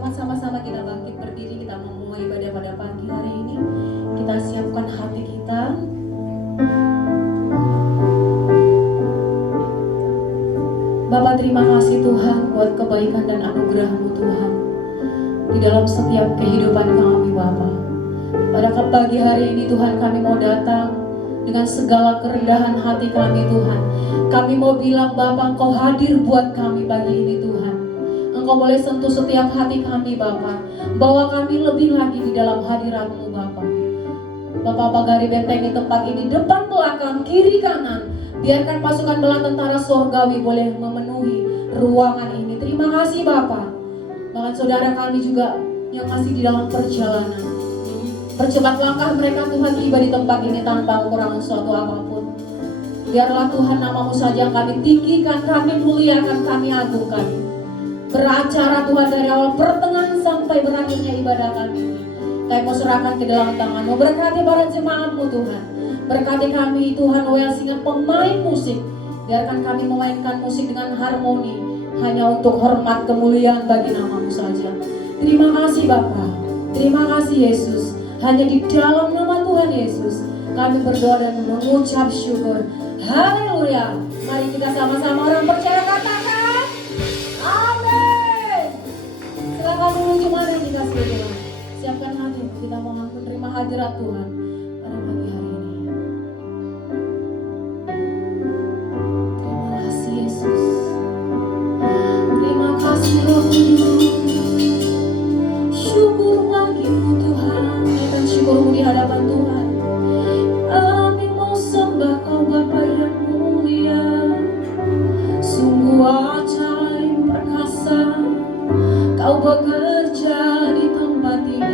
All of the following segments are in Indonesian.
jemaat sama-sama kita bangkit berdiri, kita mau mulai ibadah pada pagi hari ini. Kita siapkan hati kita. Bapa, terima kasih Tuhan buat kebaikan dan anugerah-Mu Tuhan di dalam setiap kehidupan kami Bapa. Pada pagi hari ini Tuhan, kami mau datang dengan segala kerendahan hati kami Tuhan. Kami mau bilang Bapa, Engkau hadir buat kami pagi ini Tuhan. Engkau boleh sentuh setiap hati kami Bapa. Bawa kami lebih lagi di dalam hadirat-Mu Bapa. Bapa, pagari bentengi tempat ini, depan belakang, kiri kanan. Biarkan pasukan bala tentara sorgawi boleh memenuhi ruangan ini. Terima kasih Bapa. Bahkan saudara kami juga yang masih di dalam perjalanan, percepat langkah mereka Tuhan tiba di tempat ini tanpa kekurangan suatu apapun. Biarlah Tuhan nama-Mu saja yang kami tinggikan, kami muliakan, kami agungkan. Beracara Tuhan dari awal pertengahan sampai berakhirnya ibadah kami ini. Kami mau serahkan ke dalam tangan-Mu. Berkati para jemaat-Mu Tuhan. Berkati kami Tuhan, Welsingan pemain musik. Biarkan kami memainkan musik dengan harmoni, hanya untuk hormat kemuliaan bagi nama-Mu saja. Terima kasih Bapa. Terima kasih Yesus. Hanya di dalam nama Tuhan Yesus kami berdoa dan mengucap syukur. Haleluya. Mari kita sama-sama orang percaya katakan amin. Silakan dulu jemaat yang dikasih Tuhan. Siapkan hati, kita mau menerima hadirat Tuhan pada pagi hari ini. Terima kasih Yesus. Terima kasih Roh Kudus. Syukur bagimu Tuhan. Naikkan syukurmu di hadapan Tuhan. Kami mau sembah Kau Bapa yang mulia. Sungguh ajaib perkasa Kau bekerja di tempat ini.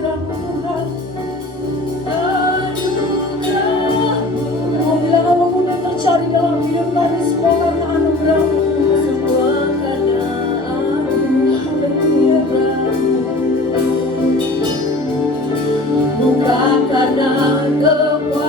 anugerah-Mu Tuhan. Kau bilang apapun yang terjadi dalam hidup kami semua karena anugerah-Mu Tuhan. Semua karena anugerah-Mu, bukan karena kekuatanku.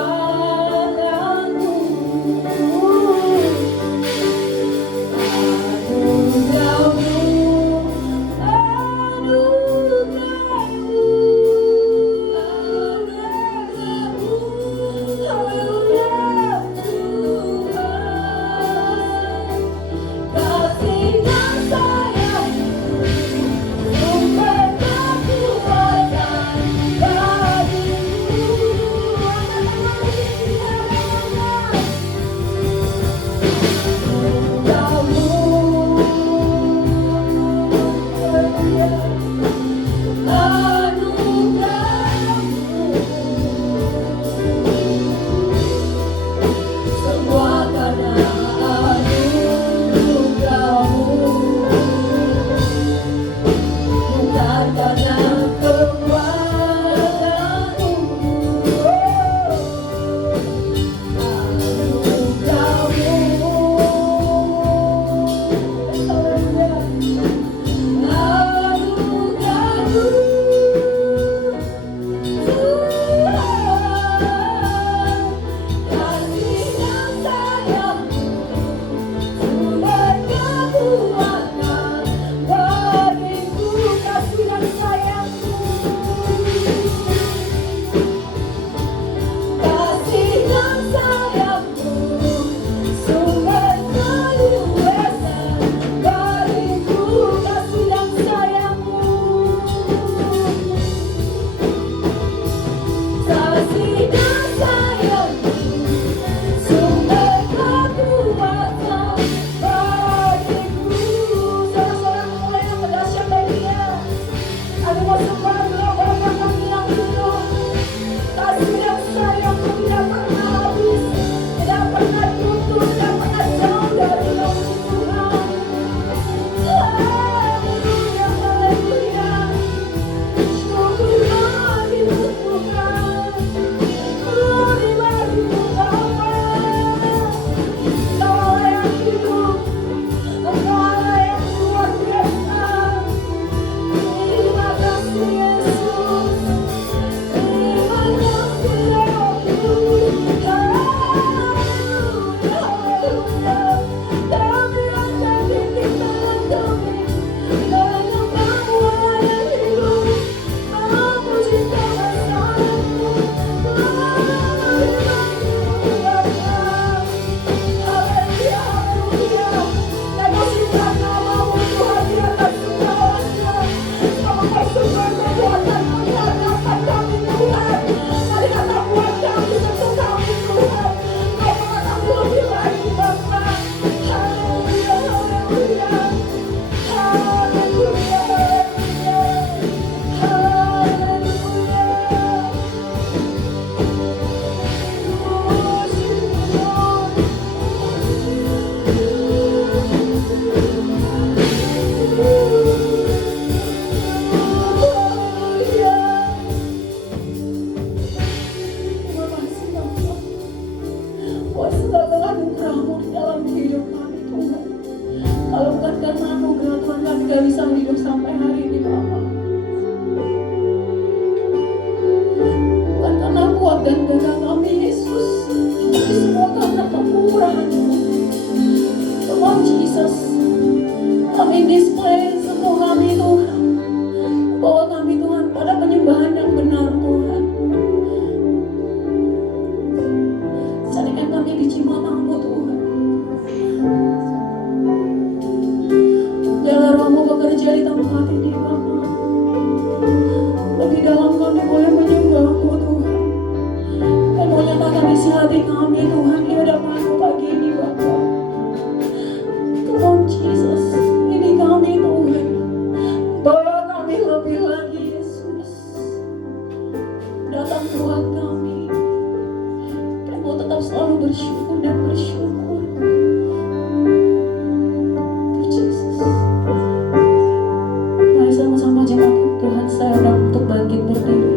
Mari sama-sama jemaat Tuhan, saya undang untuk bangkit berdiri.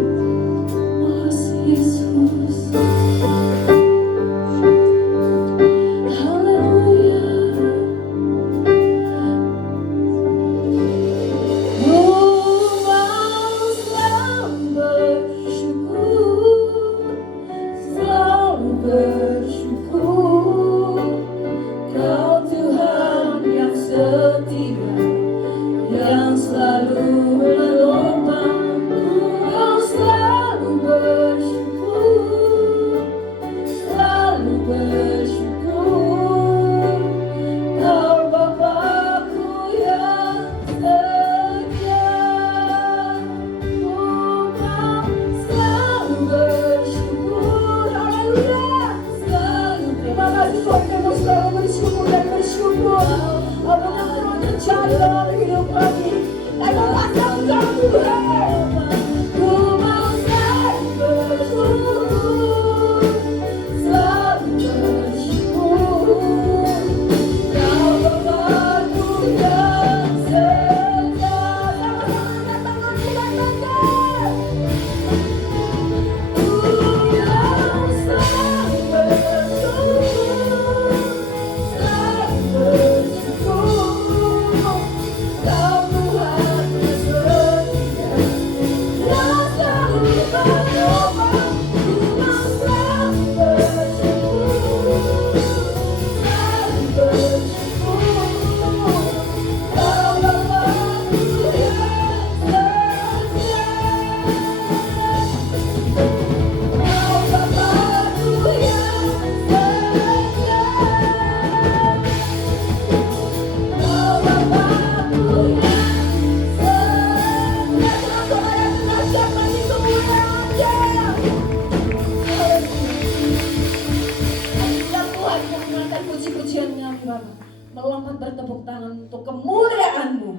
tepuk tangan untuk kemuliaan-Mu.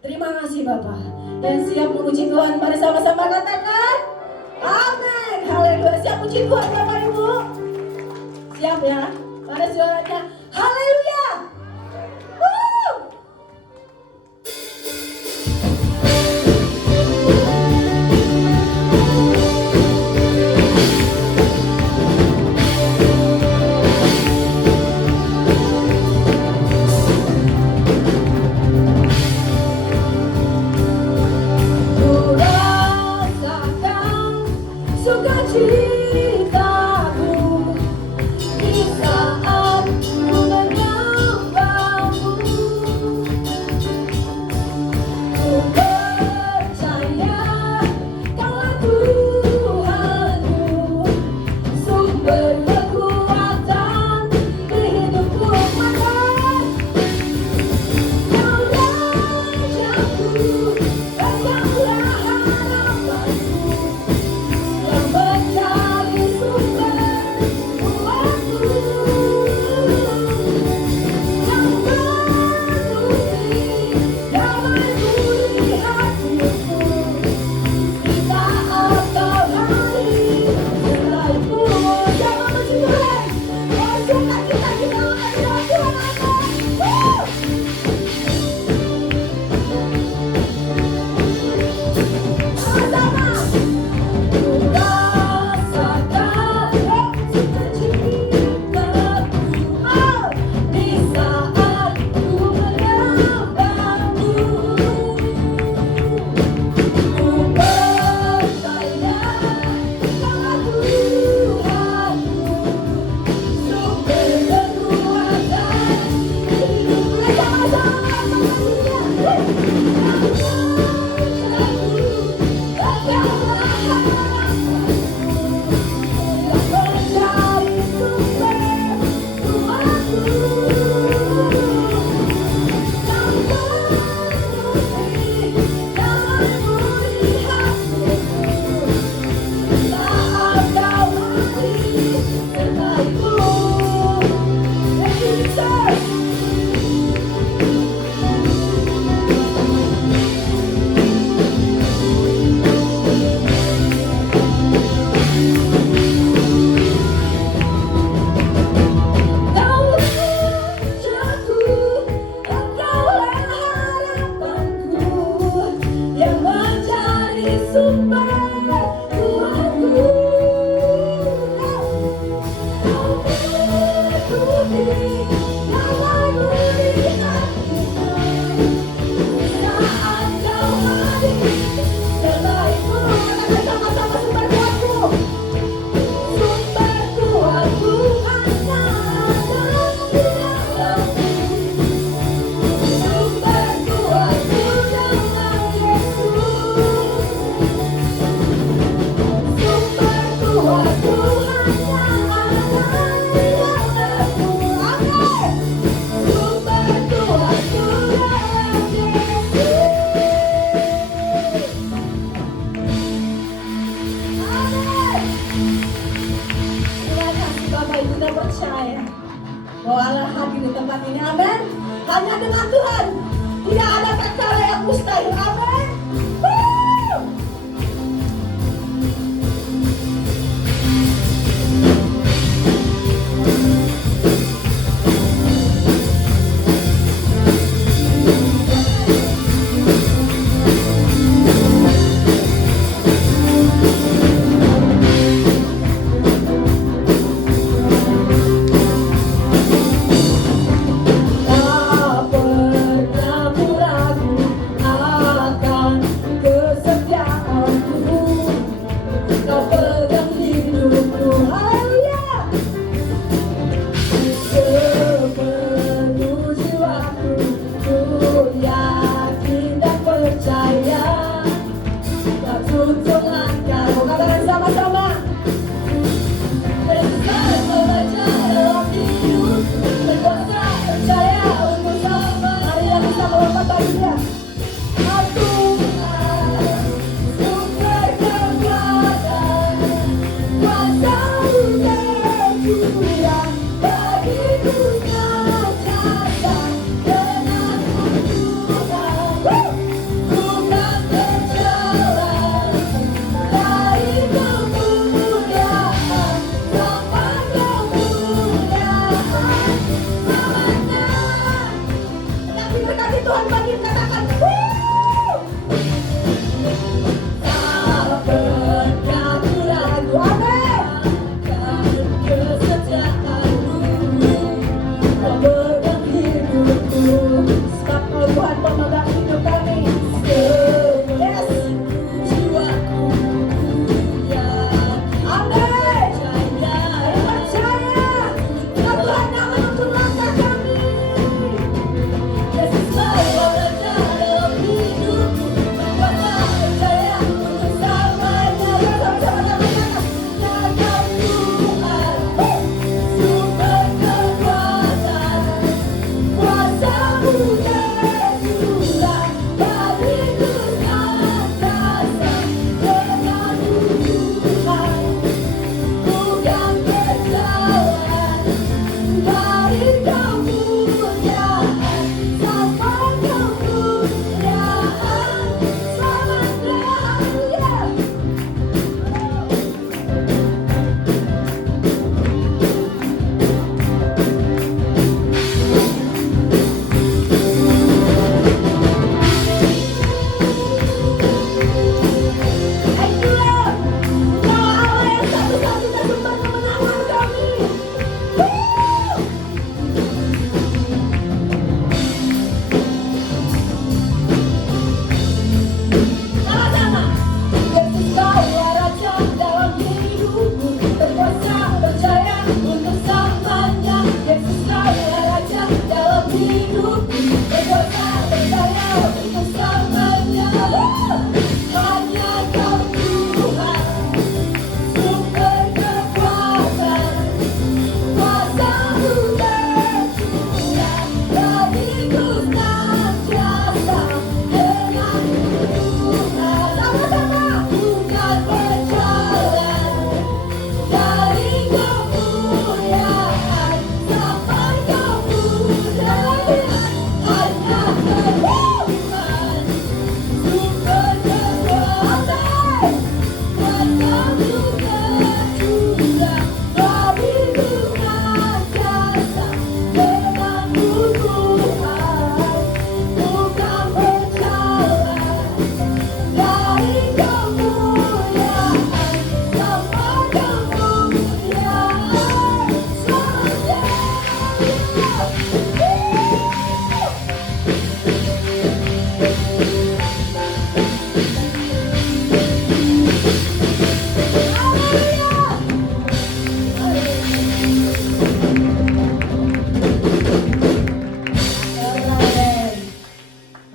Terima kasih Bapak. Yang siap memuji Tuhan, mari sama-sama katakan amin. Haleluya. Siap puji Tuhan Bapak Ibu? Siap ya? Pada suaranya haleluya. Tak pernah ragu akan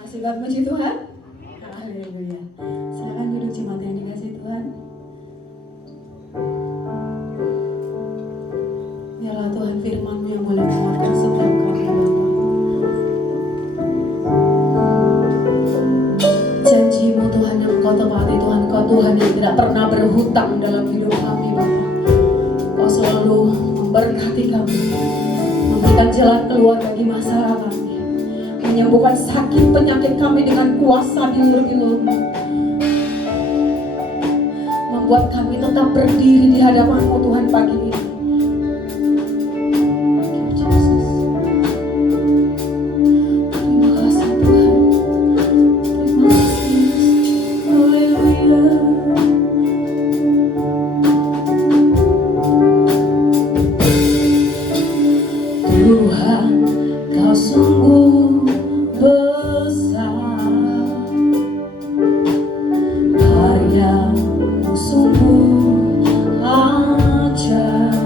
Masih buat puji Tuhan? Haleluya. Silakan duduk jemaat yang dikasih Tuhan. Biarlah Tuhan firman-Mu yang boleh menguatkan setiap kami Bapa. Janji-Mu Tuhan yang Engkau tepati Tuhan, Engkau Tuhan yang tidak pernah berhutang dalam hidup kami Bapa. Engkau selalu memberkati kami, memberikan jalan keluar bagi masalah kami, menyembuhkan sakit penyakit kami dengan kuasa bilur-bilur-Mu, membuat kami tetap berdiri di hadapan-Mu Tuhan pagi ini. Terima kasih Tuhan, terima kasih. Haleluya. Tuhan, Kau sungguh besar, karya-Mu sungguh ajaib.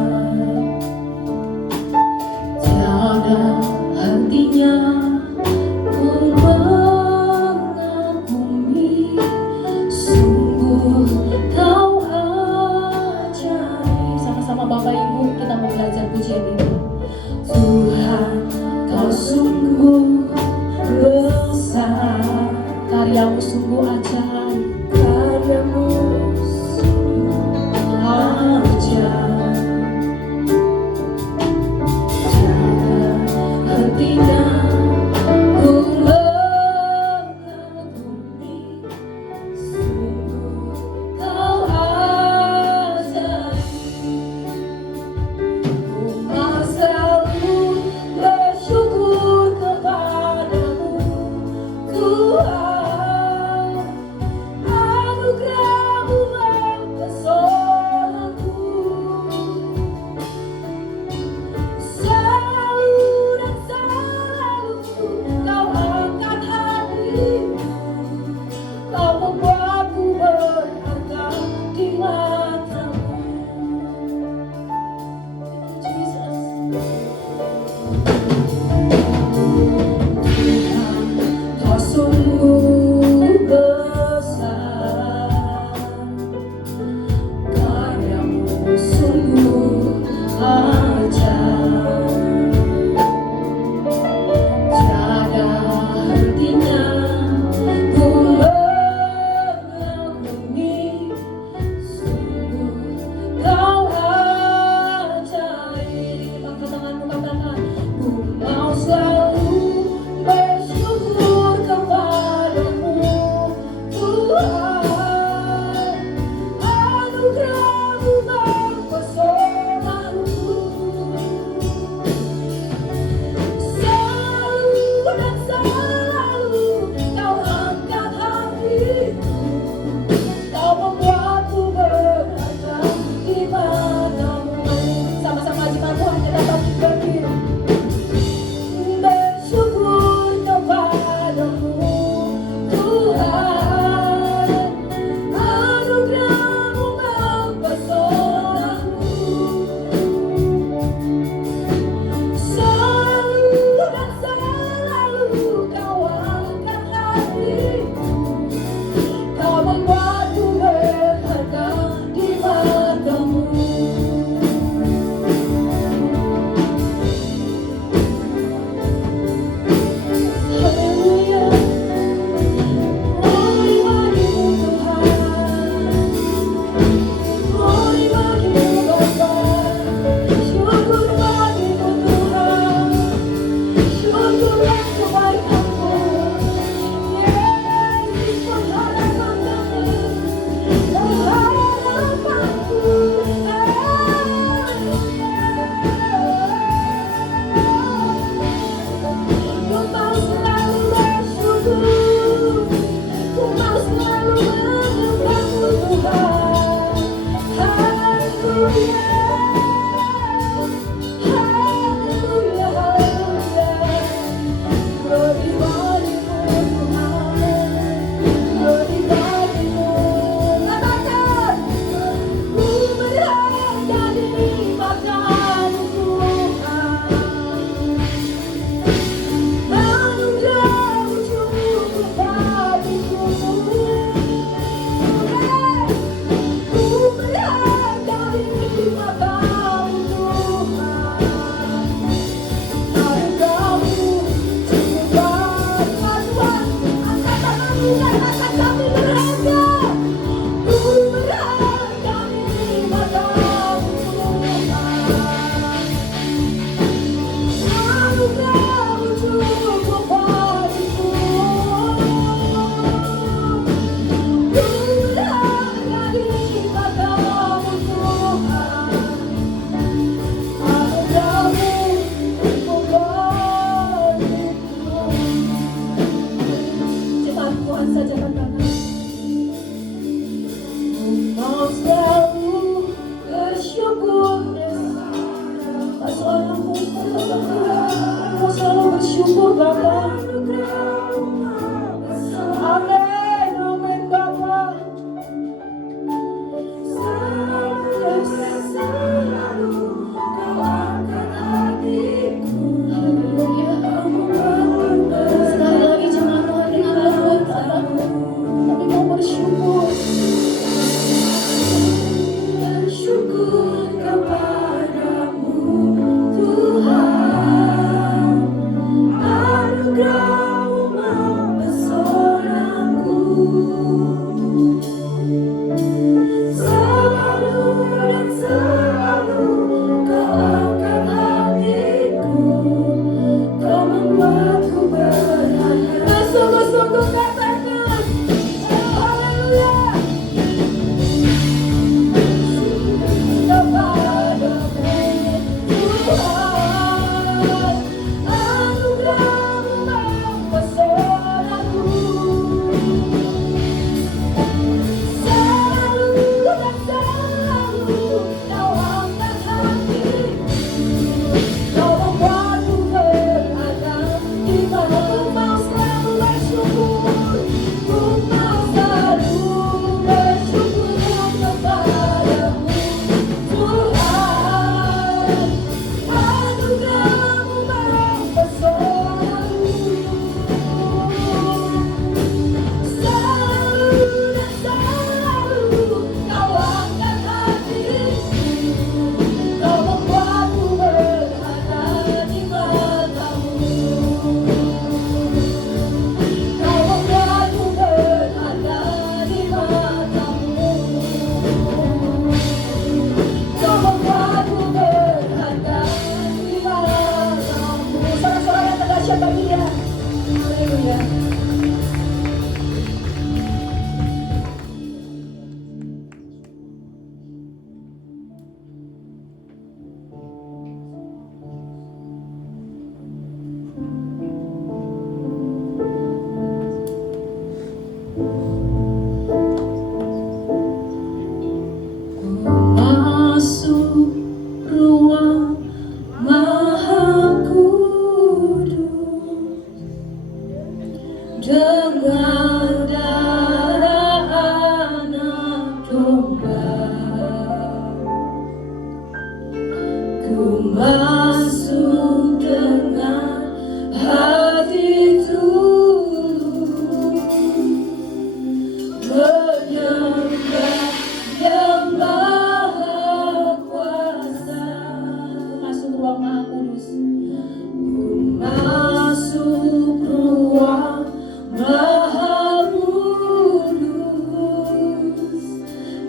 Kau angkat hati, kau membuatku berada di mana ku mau selalu bersyukur, ku mau selalu bersyukur kepadamu Tuhan. Anugerahmu mempesonaku, selalu dan selalu kau angkat hatiku, kau membuatku berada di matamu, kau membuatku berada di matamu, kau membuatku berada di matamu. Sorak-sorak yang terdahsyat bagi Dia. Haleluya. Masuk ruang Maha Kudus dengan darah anak domba. Ku masuk dengan hati tulus, menyembah Yang Maha Kuasa. Masuk ruang Maha Kudus. Ku masuk ruang Maha Kudus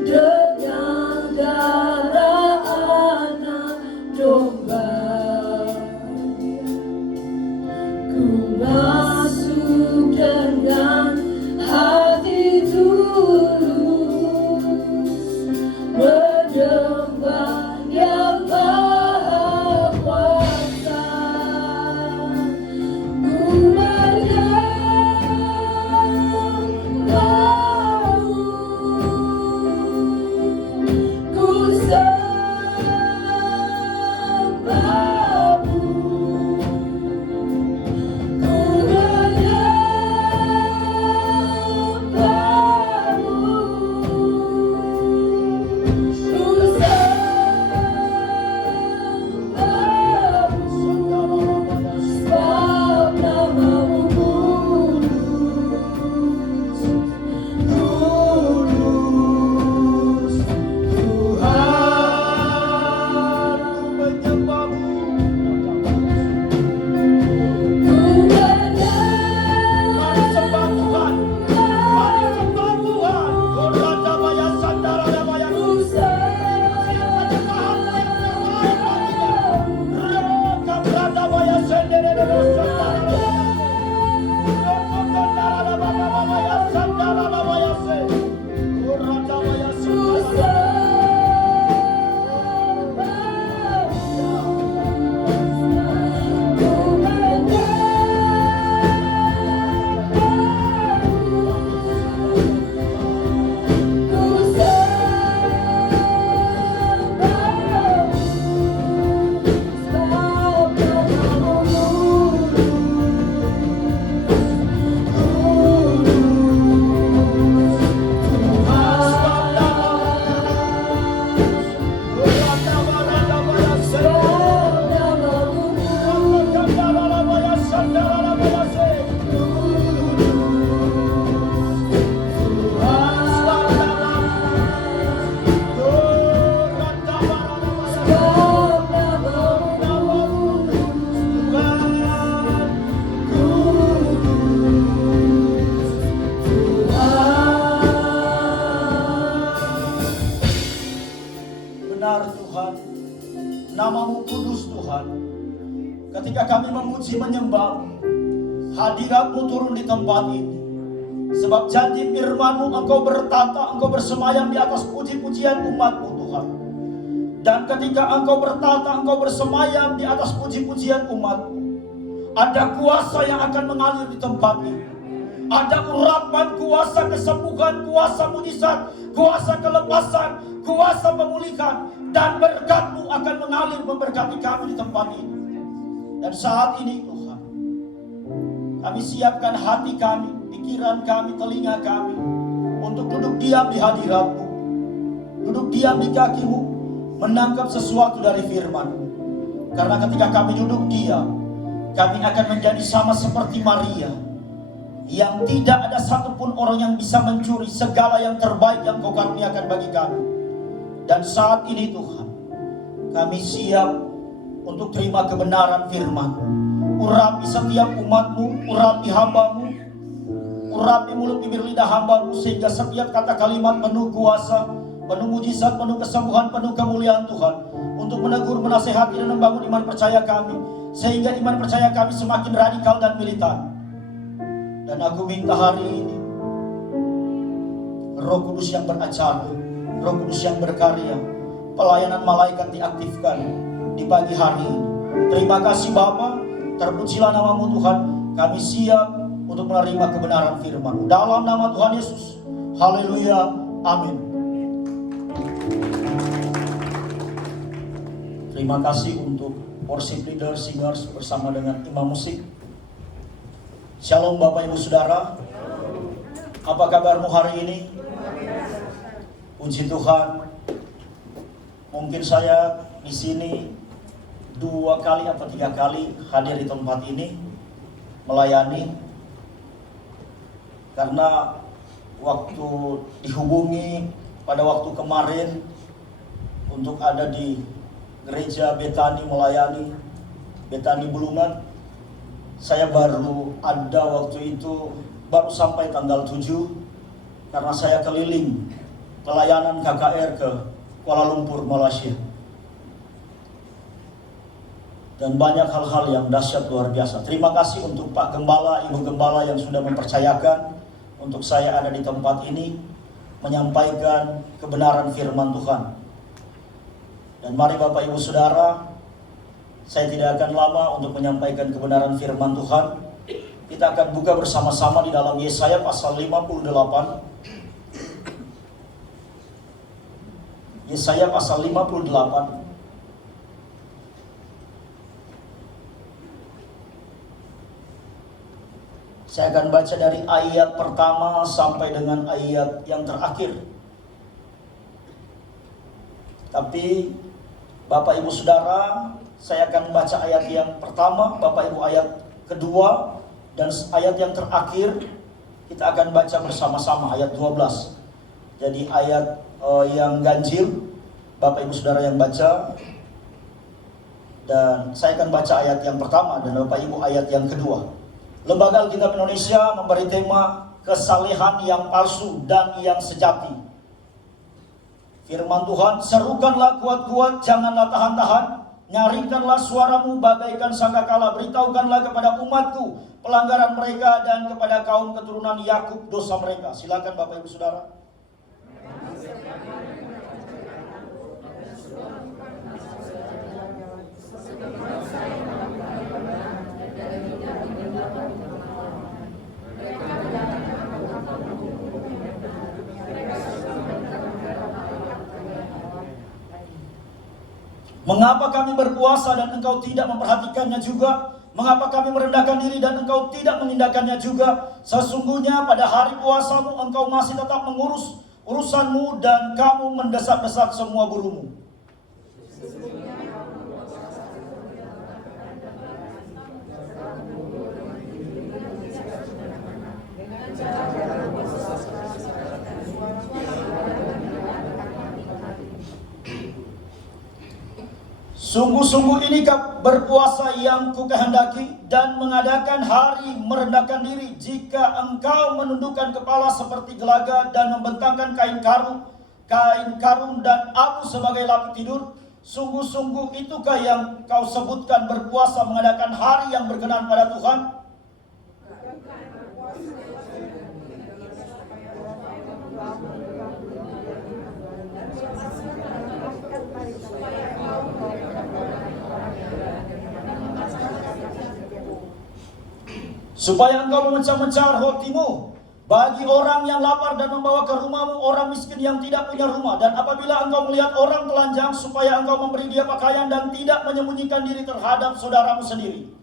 dengan darah anak domba. Ku masuk dengan hati tulus, menyembah Yang Maha Kuasa. Ku menyembahmu, ku sembahmu, ku Namamu kudus Tuhan. Ketika kami memuji menyembah, hadirat-Mu turun di tempat ini. Sebab janji firman-Mu, Engkau bertata, Engkau bersemayam di atas puji-pujian umat-Mu Tuhan. Dan ketika Engkau bertata, Engkau bersemayam di atas puji-pujian umat-Mu, ada kuasa yang akan mengalir di tempat ini. Ada urapan kuasa kesembuhan, kuasa mujizat, kuasa kelepasan, kuasa pemulihan dan berkat-Mu akan mengalir memberkati kami di tempat ini. Dan saat ini Tuhan, kami siapkan hati kami, pikiran kami, telinga kami untuk duduk diam di hadirat-Mu, duduk diam di kaki-Mu, menangkap sesuatu dari firman-Mu. Karena ketika kami duduk diam, kami akan menjadi sama seperti Maria, yang tidak ada satupun orang yang bisa mencuri segala yang terbaik yang Kau karuniakan bagi kami. Dan saat ini Tuhan, kami siap untuk terima kebenaran firman. Urapi setiap umat-Mu, urapi hamba-Mu, urapi mulut bibir lidah hamba-Mu, sehingga setiap kata kalimat penuh kuasa, penuh mujizat, penuh kesembuhan, penuh kemuliaan Tuhan, untuk menegur, menasehati, dan membangun iman percaya kami, sehingga iman percaya kami semakin radikal dan militan. Dan aku minta hari ini Roh Kudus yang beracara, Roh Kudus yang berkarya, pelayanan malaikat diaktifkan di pagi hari ini. Terima kasih Bapa, terpujilah nama-Mu Tuhan. Kami siap untuk menerima kebenaran firman-Mu. Dalam nama Tuhan Yesus. Haleluya. Amin. Terima kasih untuk worship leader, singers bersama dengan imam musik. Shalom Bapak Ibu Saudara. Apa kabarmu hari ini? Puji Tuhan. Mungkin saya di sini 2 kali atau 3 kali hadir di tempat ini melayani, karena waktu dihubungi pada waktu kemarin untuk ada di gereja Betani melayani, Betani Bulungan, saya baru ada waktu itu, baru sampai tanggal 7, karena saya keliling pelayanan KKR ke Kuala Lumpur, Malaysia. Dan banyak hal-hal yang dahsyat luar biasa. Terima kasih untuk Pak Gembala, Ibu Gembala yang sudah mempercayakan untuk saya ada di tempat ini menyampaikan kebenaran firman Tuhan. Dan mari Bapak Ibu Saudara, saya tidak akan lama untuk menyampaikan kebenaran firman Tuhan. Kita akan buka bersama-sama di dalam Yesaya pasal 58. Yesaya pasal 58. Saya akan baca dari ayat pertama sampai dengan ayat yang terakhir. Tapi Bapak Ibu Saudara, saya akan baca ayat yang pertama, Bapak Ibu ayat kedua, dan ayat yang terakhir kita akan baca bersama-sama, ayat 12. Jadi ayat yang ganjil, Bapak Ibu Saudara yang baca, dan saya akan baca ayat yang pertama dan Bapak Ibu ayat yang kedua. Lembaga Alkitab Indonesia memberi tema kesalehan yang palsu dan yang sejati. Firman Tuhan, serukanlah kuat-kuat, janganlah tahan-tahan, nyaringkanlah suaramu bagaikan sangkakala, beritahukanlah kepada umatku pelanggaran mereka dan kepada kaum keturunan Yakub dosa mereka. Silakan Bapak Ibu Saudara. Mengapa kami berpuasa dan engkau tidak memperhatikannya juga? Mengapa kami merendahkan diri dan engkau tidak menindakkannya juga? Sesungguhnya pada hari puasamu engkau masih tetap mengurus urusanmu dan kamu mendesak-desak semua burumu. Sungguh-sungguh inikah berpuasa yang kukehendaki dan mengadakan hari merendahkan diri jika engkau menundukkan kepala seperti gelaga dan membentangkan kain karung dan abu sebagai lapik tidur. Sungguh-sungguh itukah yang kau sebutkan berpuasa mengadakan hari yang berkenan pada Tuhan? Supaya engkau memecah-mecah rotimu Bagi orang yang lapar dan membawa ke rumahmu orang miskin yang tidak punya rumah. Dan apabila engkau melihat orang telanjang, supaya engkau memberi dia pakaian dan tidak menyembunyikan diri terhadap saudaramu sendiri.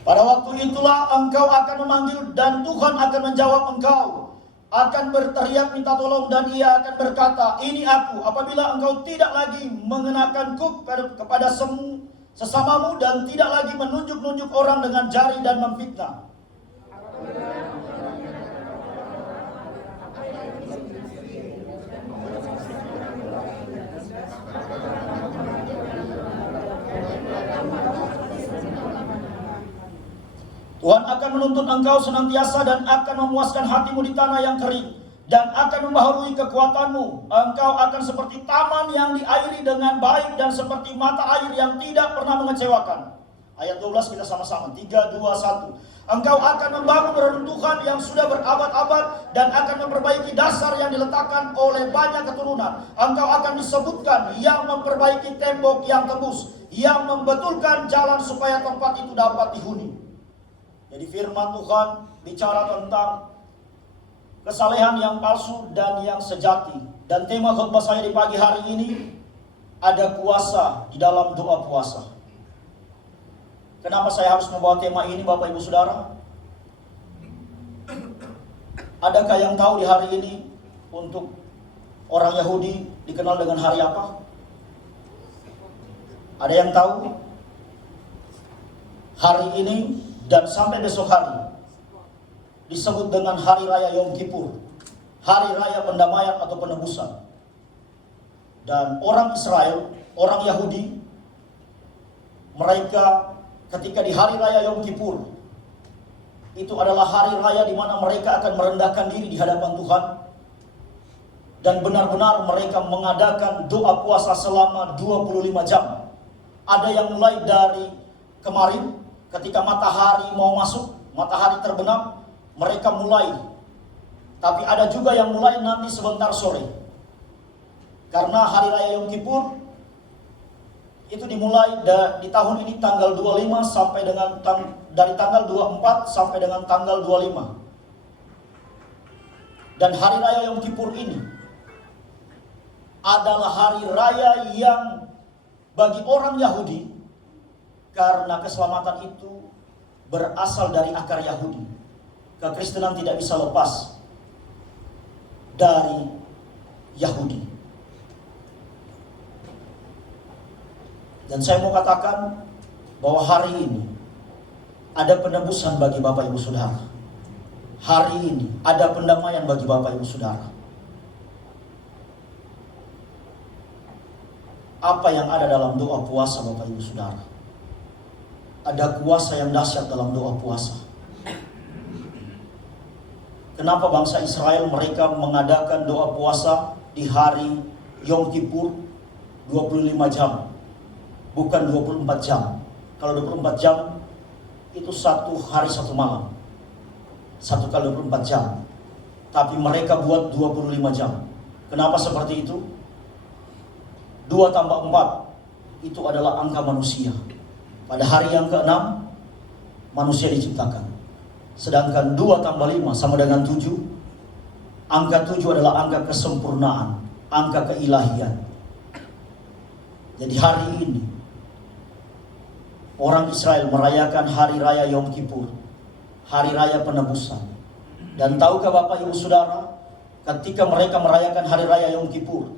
Pada waktu itulah engkau akan memanggil dan Tuhan akan menjawab engkau. Akan berteriak minta tolong dan ia akan berkata, ini aku. Apabila engkau tidak lagi mengenakan kuk kepada sesamamu dan tidak lagi menunjuk-nunjuk orang dengan jari dan memfitnah. Tuhan akan menuntun engkau senantiasa dan akan memuaskan hatimu di tanah yang kering dan akan membaharui kekuatanmu. Engkau akan seperti taman yang diairi dengan baik dan seperti mata air yang tidak pernah mengecewakan. Ayat 12 kita sama-sama. 3, 2, 1. Engkau akan membangun reruntuhan yang sudah berabad-abad dan akan memperbaiki dasar yang diletakkan oleh banyak keturunan. Engkau akan disebutkan yang memperbaiki tembok yang tembus, yang membetulkan jalan supaya tempat itu dapat dihuni. Jadi firman Tuhan bicara tentang kesalehan yang palsu dan yang sejati. Dan tema khotbah saya di pagi hari ini, ada kuasa di dalam doa puasa. Kenapa saya harus membawa tema ini, Bapak Ibu Saudara? Adakah yang tahu di hari ini untuk orang Yahudi dikenal dengan hari apa? Ada yang tahu? Hari ini dan sampai besok hari disebut dengan Hari Raya Yom Kippur, Hari Raya Pendamaian atau Penebusan. Dan orang Israel, orang Yahudi, mereka ketika di Hari Raya Yom Kippur, itu adalah hari raya di mana mereka akan merendahkan diri di hadapan Tuhan dan benar-benar mereka mengadakan doa puasa selama 25 jam. Ada yang mulai dari kemarin ketika matahari mau masuk, matahari terbenam, mereka mulai. Tapi ada juga yang mulai nanti sebentar sore. Karena Hari Raya Yom Kippur itu dimulai di tahun ini tanggal 25 sampai dengan dari tanggal 24 sampai dengan tanggal 25. Dan Hari Raya Yom Kippur ini adalah hari raya yang bagi orang Yahudi, karena keselamatan itu berasal dari akar Yahudi. Kekristenan tidak bisa lepas dari Yahudi. Dan saya mau katakan bahwa hari ini ada penebusan bagi Bapak Ibu Saudara. Hari ini ada pendamaian bagi Bapak Ibu Saudara. Apa yang ada dalam doa puasa Bapak Ibu Saudara? Ada kuasa yang dahsyat dalam doa puasa. Kenapa bangsa Israel mereka mengadakan doa puasa di hari Yom Kippur 25 jam, bukan 24 jam. Kalau 24 jam itu satu hari satu malam, satu kali 24 jam. Tapi mereka buat 25 jam. Kenapa seperti itu? 2 tambah 4 itu adalah angka manusia. Pada hari yang ke-6 manusia diciptakan. Sedangkan 2 tambah 5 sama dengan 7. Angka 7 adalah angka kesempurnaan, angka keilahian. Jadi hari ini orang Israel merayakan Hari Raya Yom Kippur, Hari Raya Penebusan. Dan tahukah Bapak Ibu Saudara, ketika mereka merayakan Hari Raya Yom Kippur,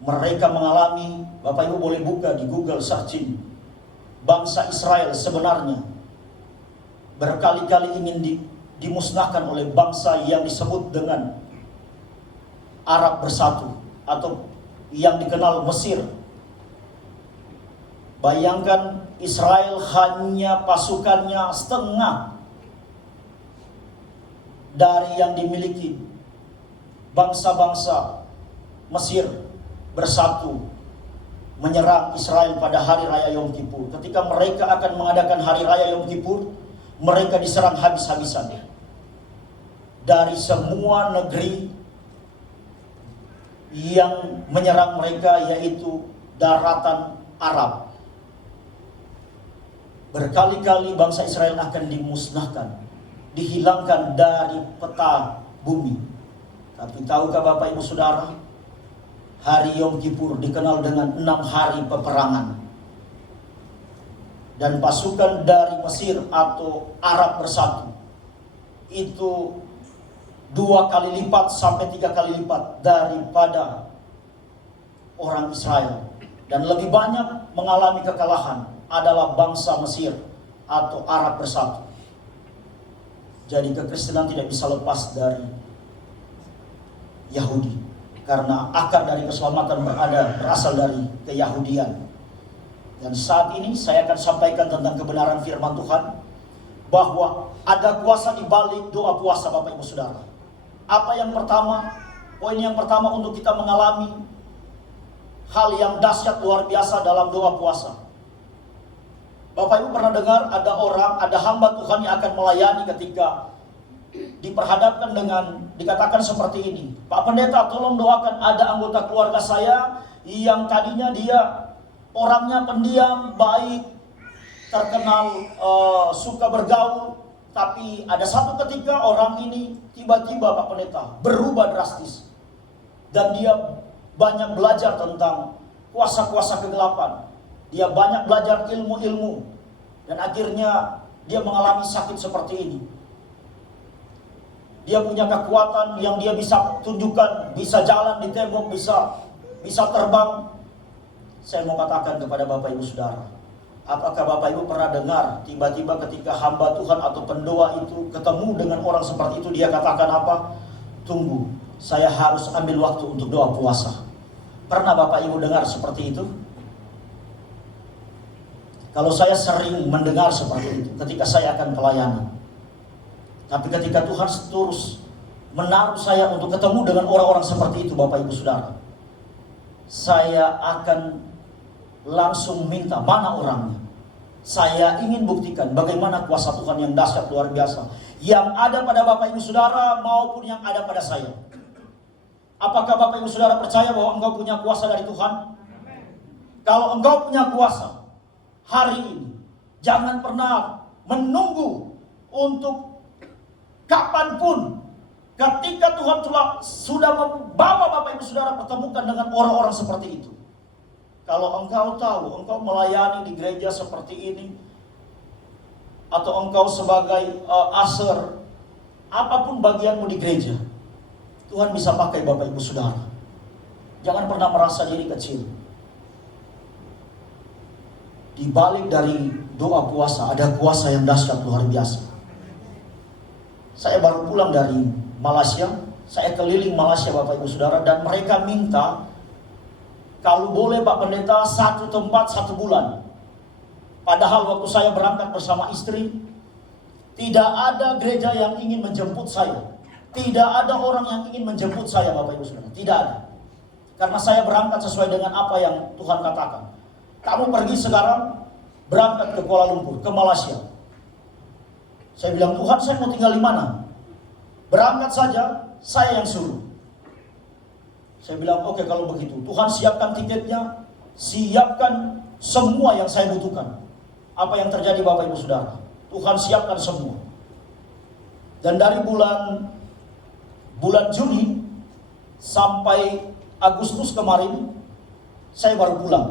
mereka mengalami, Bapak Ibu boleh buka di Google searching, bangsa Israel sebenarnya berkali-kali ingin dimusnahkan oleh bangsa yang disebut dengan Arab Bersatu atau yang dikenal Mesir. Bayangkan Israel hanya pasukannya setengah dari yang dimiliki bangsa-bangsa Mesir bersatu menyerang Israel pada Hari Raya Yom Kippur. Ketika mereka akan mengadakan Hari Raya Yom Kippur, mereka diserang habis-habisan dari semua negeri yang menyerang mereka, yaitu daratan Arab. Berkali-kali bangsa Israel akan dimusnahkan, dihilangkan dari peta bumi. Tapi tahukah Bapak Ibu Saudara, hari Yom Kippur dikenal dengan 6 hari peperangan. Dan pasukan dari Mesir atau Arab bersatu itu 2 kali lipat sampai 3 kali lipat daripada orang Israel. Dan lebih banyak mengalami kekalahan adalah bangsa Mesir atau Arab bersatu. Jadi kekristenan tidak bisa lepas dari Yahudi, karena akar dari keselamatan berasal dari keyahudian. Dan saat ini saya akan sampaikan tentang kebenaran firman Tuhan, bahwa ada kuasa di balik doa puasa Bapak Ibu Saudara. Apa yang pertama? Poin yang pertama untuk kita mengalami hal yang dahsyat luar biasa dalam doa puasa. Bapak Ibu pernah dengar ada hamba Tuhan yang akan melayani ketika diperhadapkan dengan dikatakan seperti ini, Pak Pendeta, tolong doakan, ada anggota keluarga saya yang tadinya dia orangnya pendiam, baik, terkenal suka bergaul, tapi ada satu ketika orang ini tiba-tiba Pak Pendeta berubah drastis, dan dia banyak belajar tentang kuasa-kuasa kegelapan. Dia banyak belajar ilmu-ilmu, dan akhirnya dia mengalami sakit seperti ini. Dia punya kekuatan yang dia bisa tunjukkan, bisa jalan di tembok, bisa terbang. Saya mau katakan kepada Bapak Ibu Saudara, apakah Bapak Ibu pernah dengar tiba-tiba ketika hamba Tuhan atau pendoa itu ketemu dengan orang seperti itu, dia katakan apa? Tunggu, saya harus ambil waktu untuk doa puasa. Pernah Bapak Ibu dengar seperti itu? Kalau saya sering mendengar seperti itu ketika saya akan pelayanan. Tapi ketika Tuhan terus menaruh saya untuk ketemu dengan orang-orang seperti itu, Bapak Ibu Saudara, saya akan langsung minta mana orangnya. Saya ingin buktikan bagaimana kuasa Tuhan yang dahsyat luar biasa yang ada pada Bapak Ibu Saudara maupun yang ada pada saya. Apakah Bapak Ibu Saudara percaya bahwa engkau punya kuasa dari Tuhan? Kalau engkau punya kuasa hari ini, jangan pernah menunggu untuk kapanpun. Ketika Tuhan sudah membawa Bapak Ibu Saudara pertemukan dengan orang-orang seperti itu. Kalau engkau tahu, engkau melayani di gereja seperti ini, atau engkau sebagai usher, apapun bagianmu di gereja, Tuhan bisa pakai Bapak Ibu Saudara. Jangan pernah merasa diri kecil. Di balik dari doa puasa ada kuasa yang dahsyat luar biasa. Saya baru pulang dari Malaysia, saya keliling Malaysia Bapak Ibu Saudara, dan mereka minta kalau boleh Pak Pendeta satu tempat 1 bulan. Padahal waktu saya berangkat bersama istri, tidak ada gereja yang ingin menjemput saya. Tidak ada orang yang ingin menjemput saya Bapak Ibu Saudara, tidak ada. Karena saya berangkat sesuai dengan apa yang Tuhan katakan. Kamu pergi sekarang, berangkat ke Kuala Lumpur, ke Malaysia. Saya bilang, Tuhan, saya mau tinggal di mana? Berangkat saja, saya yang suruh. Saya bilang, oke, kalau begitu, Tuhan siapkan tiketnya, siapkan semua yang saya butuhkan. Apa yang terjadi Bapak Ibu Saudara? Tuhan siapkan semua. Dan dari bulan Juni sampai Agustus kemarin, saya baru pulang.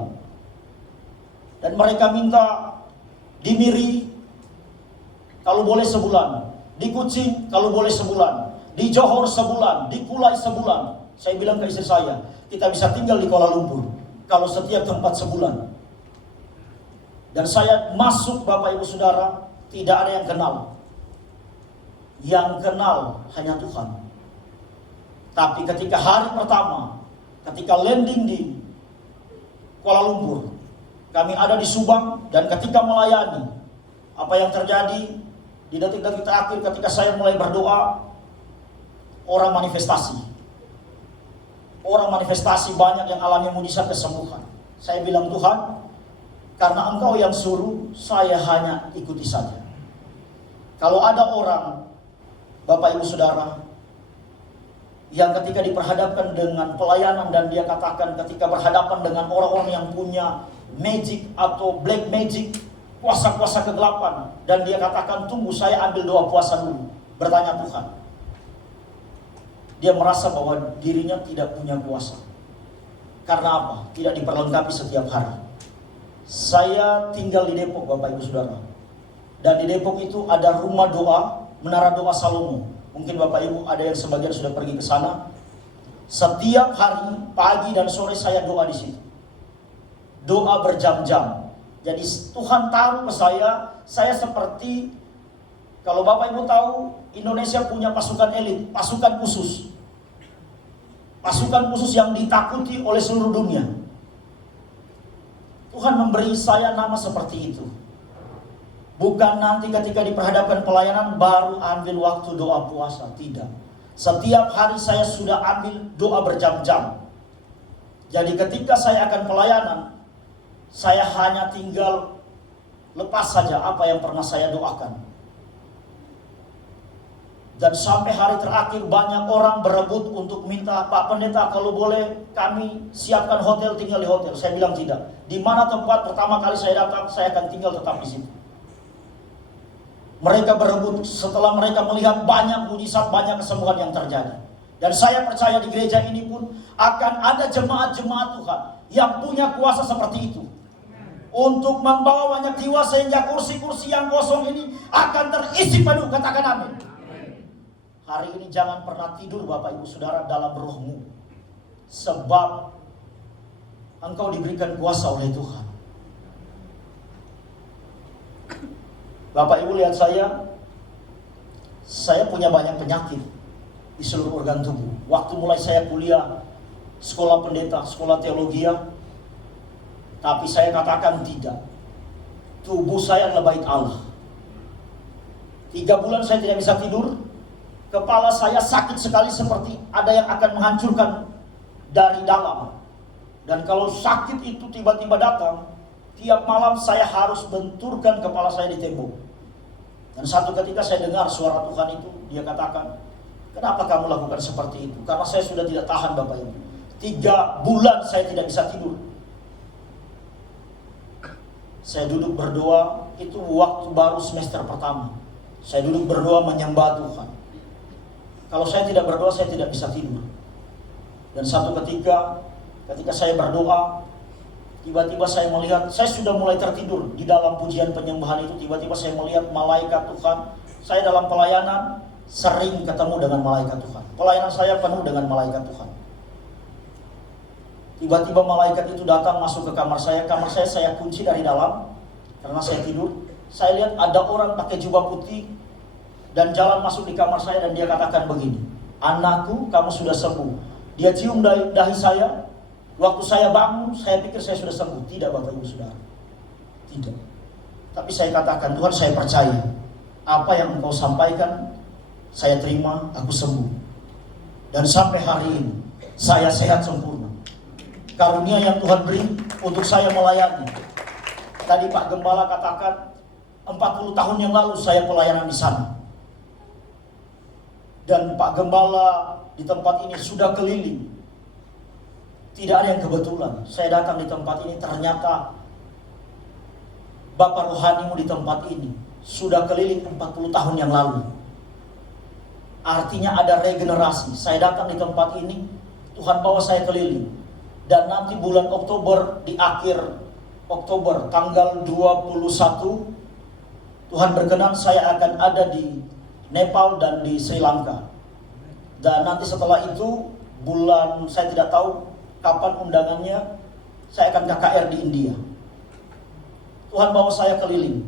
Dan mereka minta di Miri kalau boleh sebulan, di Kuching kalau boleh sebulan, di Johor sebulan, di Kulai sebulan. Saya bilang ke istri saya, kita bisa tinggal di Kuala Lumpur kalau setiap tempat sebulan. Dan saya masuk Bapak Ibu Saudara, tidak ada yang kenal. Yang kenal hanya Tuhan. Tapi ketika hari pertama, ketika landing di Kuala Lumpur, kami ada di Subang, dan ketika melayani, apa yang terjadi di detik-detik terakhir ketika saya mulai berdoa, orang manifestasi. Orang manifestasi banyak yang alami mujizat kesembuhan. Saya bilang, Tuhan, karena Engkau yang suruh, saya hanya ikuti saja. Kalau ada orang, Bapak Ibu Saudara, yang ketika diperhadapkan dengan pelayanan dan dia katakan ketika berhadapan dengan orang-orang yang punya magic atau black magic, kuasa-kuasa kegelapan, dan dia katakan tunggu saya ambil doa puasa dulu, bertanya Tuhan. Dia merasa bahwa dirinya tidak punya kuasa. Karena apa? Tidak diperlengkapi setiap hari. Saya tinggal di Depok, Bapak Ibu Saudara. Dan di Depok itu ada rumah doa, Menara Doa Salomo. Mungkin Bapak Ibu ada yang sebagian sudah pergi ke sana. Setiap hari, pagi dan sore saya doa di situ. Doa berjam-jam. Jadi Tuhan taruh ke saya seperti, kalau Bapak Ibu tahu, Indonesia punya pasukan elit, pasukan khusus. Pasukan khusus yang ditakuti oleh seluruh dunia. Tuhan memberi saya nama seperti itu. Bukan nanti ketika diperhadapkan pelayanan baru ambil waktu doa puasa, tidak. Setiap hari saya sudah ambil doa berjam-jam. Jadi ketika saya akan pelayanan, saya hanya tinggal lepas saja apa yang pernah saya doakan. Dan sampai hari terakhir banyak orang berebut untuk minta, Pak Pendeta kalau boleh kami siapkan hotel, tinggal di hotel. Saya bilang tidak. Di mana tempat pertama kali saya datang, saya akan tinggal tetap di situ. Mereka berebut setelah mereka melihat banyak mujizat, banyak kesembuhan yang terjadi. Dan saya percaya di gereja ini pun akan ada jemaat-jemaat Tuhan yang punya kuasa seperti itu. Untuk membawa banyak jiwa sehingga kursi-kursi yang kosong ini akan terisi penuh, katakan amin. Hari ini jangan pernah tidur Bapak Ibu Saudara dalam rohmu. Sebab engkau diberikan kuasa oleh Tuhan. Bapak Ibu lihat saya punya banyak penyakit di seluruh organ tubuh. Waktu mulai saya kuliah, sekolah pendeta, sekolah teologi, tapi saya katakan tidak. Tubuh saya adalah bait Allah. 3 bulan saya tidak bisa tidur. Kepala saya sakit sekali seperti ada yang akan menghancurkan dari dalam. Dan kalau sakit itu tiba-tiba datang, tiap malam saya harus benturkan kepala saya di tembok. Dan satu ketika saya dengar suara Tuhan itu, dia katakan, kenapa kamu lakukan seperti itu? Karena saya sudah tidak tahan Bapak Ibu. 3 bulan saya tidak bisa tidur. Saya duduk berdoa, itu waktu baru semester pertama. Saya duduk berdoa menyembah Tuhan. Kalau saya tidak berdoa, saya tidak bisa tidur. Dan satu ketika saya berdoa, tiba-tiba saya melihat, saya sudah mulai tertidur di dalam pujian penyembahan itu. Tiba-tiba saya melihat malaikat Tuhan. Saya dalam pelayanan sering ketemu dengan malaikat Tuhan. Pelayanan saya penuh dengan malaikat Tuhan. Tiba-tiba malaikat itu datang masuk ke kamar saya. Kamar saya kunci dari dalam karena saya tidur. Saya lihat ada orang pakai jubah putih dan jalan masuk di kamar saya dan dia katakan begini, anakku, kamu sudah sembuh. Dia cium dahi saya. Waktu saya bangun, saya pikir saya sudah sembuh. Tidak Bapak Ibu Saudara, tidak. Tapi saya katakan, Tuhan, saya percaya apa yang Engkau sampaikan, saya terima, aku sembuh. Dan sampai hari ini saya sehat sempurna. Karunia yang Tuhan beri untuk saya melayani. Tadi Pak Gembala katakan 40 tahun yang lalu saya pelayanan di sana. Dan Pak Gembala di tempat ini sudah keliling. Tidak ada yang kebetulan. Saya datang di tempat ini, ternyata Bapak rohanimu di tempat ini sudah keliling 40 tahun yang lalu. Artinya ada regenerasi. Saya datang di tempat ini, Tuhan bawa saya keliling. Dan nanti bulan Oktober, di akhir Oktober, tanggal 21, Tuhan berkenan saya akan ada di Nepal dan di Sri Lanka. Dan nanti setelah itu, bulan, saya tidak tahu kapan undangannya, saya akan KKR di India. Tuhan bawa saya keliling.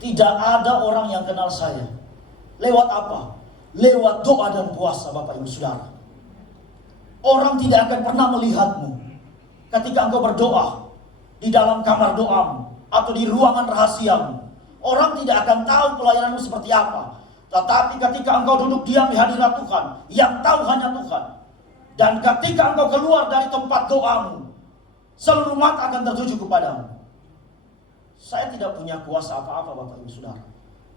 Tidak ada orang yang kenal saya. Lewat apa? Lewat doa dan puasa Bapak Ibu Saudara. Orang tidak akan pernah melihatmu ketika engkau berdoa di dalam kamar doamu atau di ruangan rahasiamu. Orang tidak akan tahu pelayananmu seperti apa. Tetapi ketika engkau duduk diam di hadirat Tuhan, yang tahu hanya Tuhan. Dan ketika engkau keluar dari tempat doamu, seluruh mata akan tertuju kepadamu. Saya tidak punya kuasa apa-apa Bapak Ibu Saudara.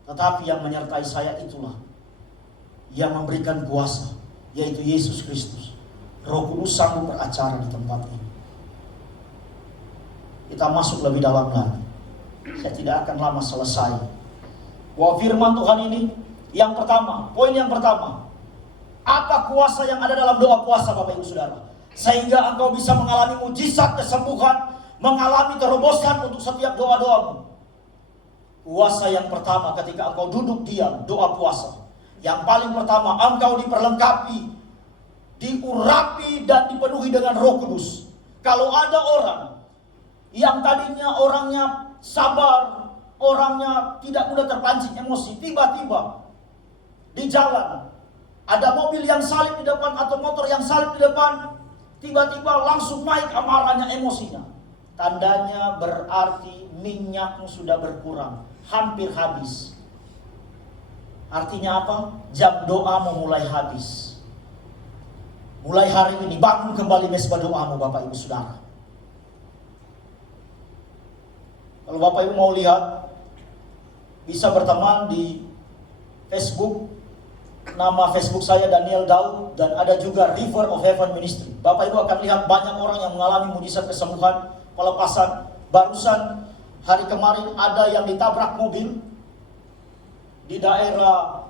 Tetapi yang menyertai saya itulah yang memberikan kuasa. yaitu Yesus Kristus. Roh Kudus sanggup beracara di tempat ini. Kita masuk lebih dalam lagi. Saya tidak akan lama selesai. Bahwa firman Tuhan ini, yang pertama, poin yang pertama, apa kuasa yang ada dalam doa puasa Bapak Ibu Saudara? Sehingga engkau bisa mengalami mujizat kesembuhan, mengalami terobosan untuk setiap doa-doamu. Kuasa yang pertama ketika engkau duduk diam, doa puasa. Yang paling pertama, engkau diperlengkapi, diurapi dan dipenuhi dengan Roh Kudus. Kalau ada orang yang tadinya orangnya sabar, orangnya tidak mudah terpancing emosi, tiba-tiba di jalan ada mobil yang salip di depan atau motor yang salip di depan, tiba-tiba langsung naik amarahnya, emosinya. Tandanya berarti minyakmu sudah berkurang, hampir habis. Artinya apa? Jam doa mau mulai habis. Mulai hari ini bangun kembali mesbah doamu Bapak Ibu Saudara. Kalau Bapak Ibu mau lihat, bisa berteman di Facebook. Nama Facebook saya Daniel Daud, dan ada juga River of Heaven Ministry. Bapak Ibu akan lihat banyak orang yang mengalami mujizat kesembuhan, pelepasan. Barusan hari kemarin ada yang ditabrak mobil di daerah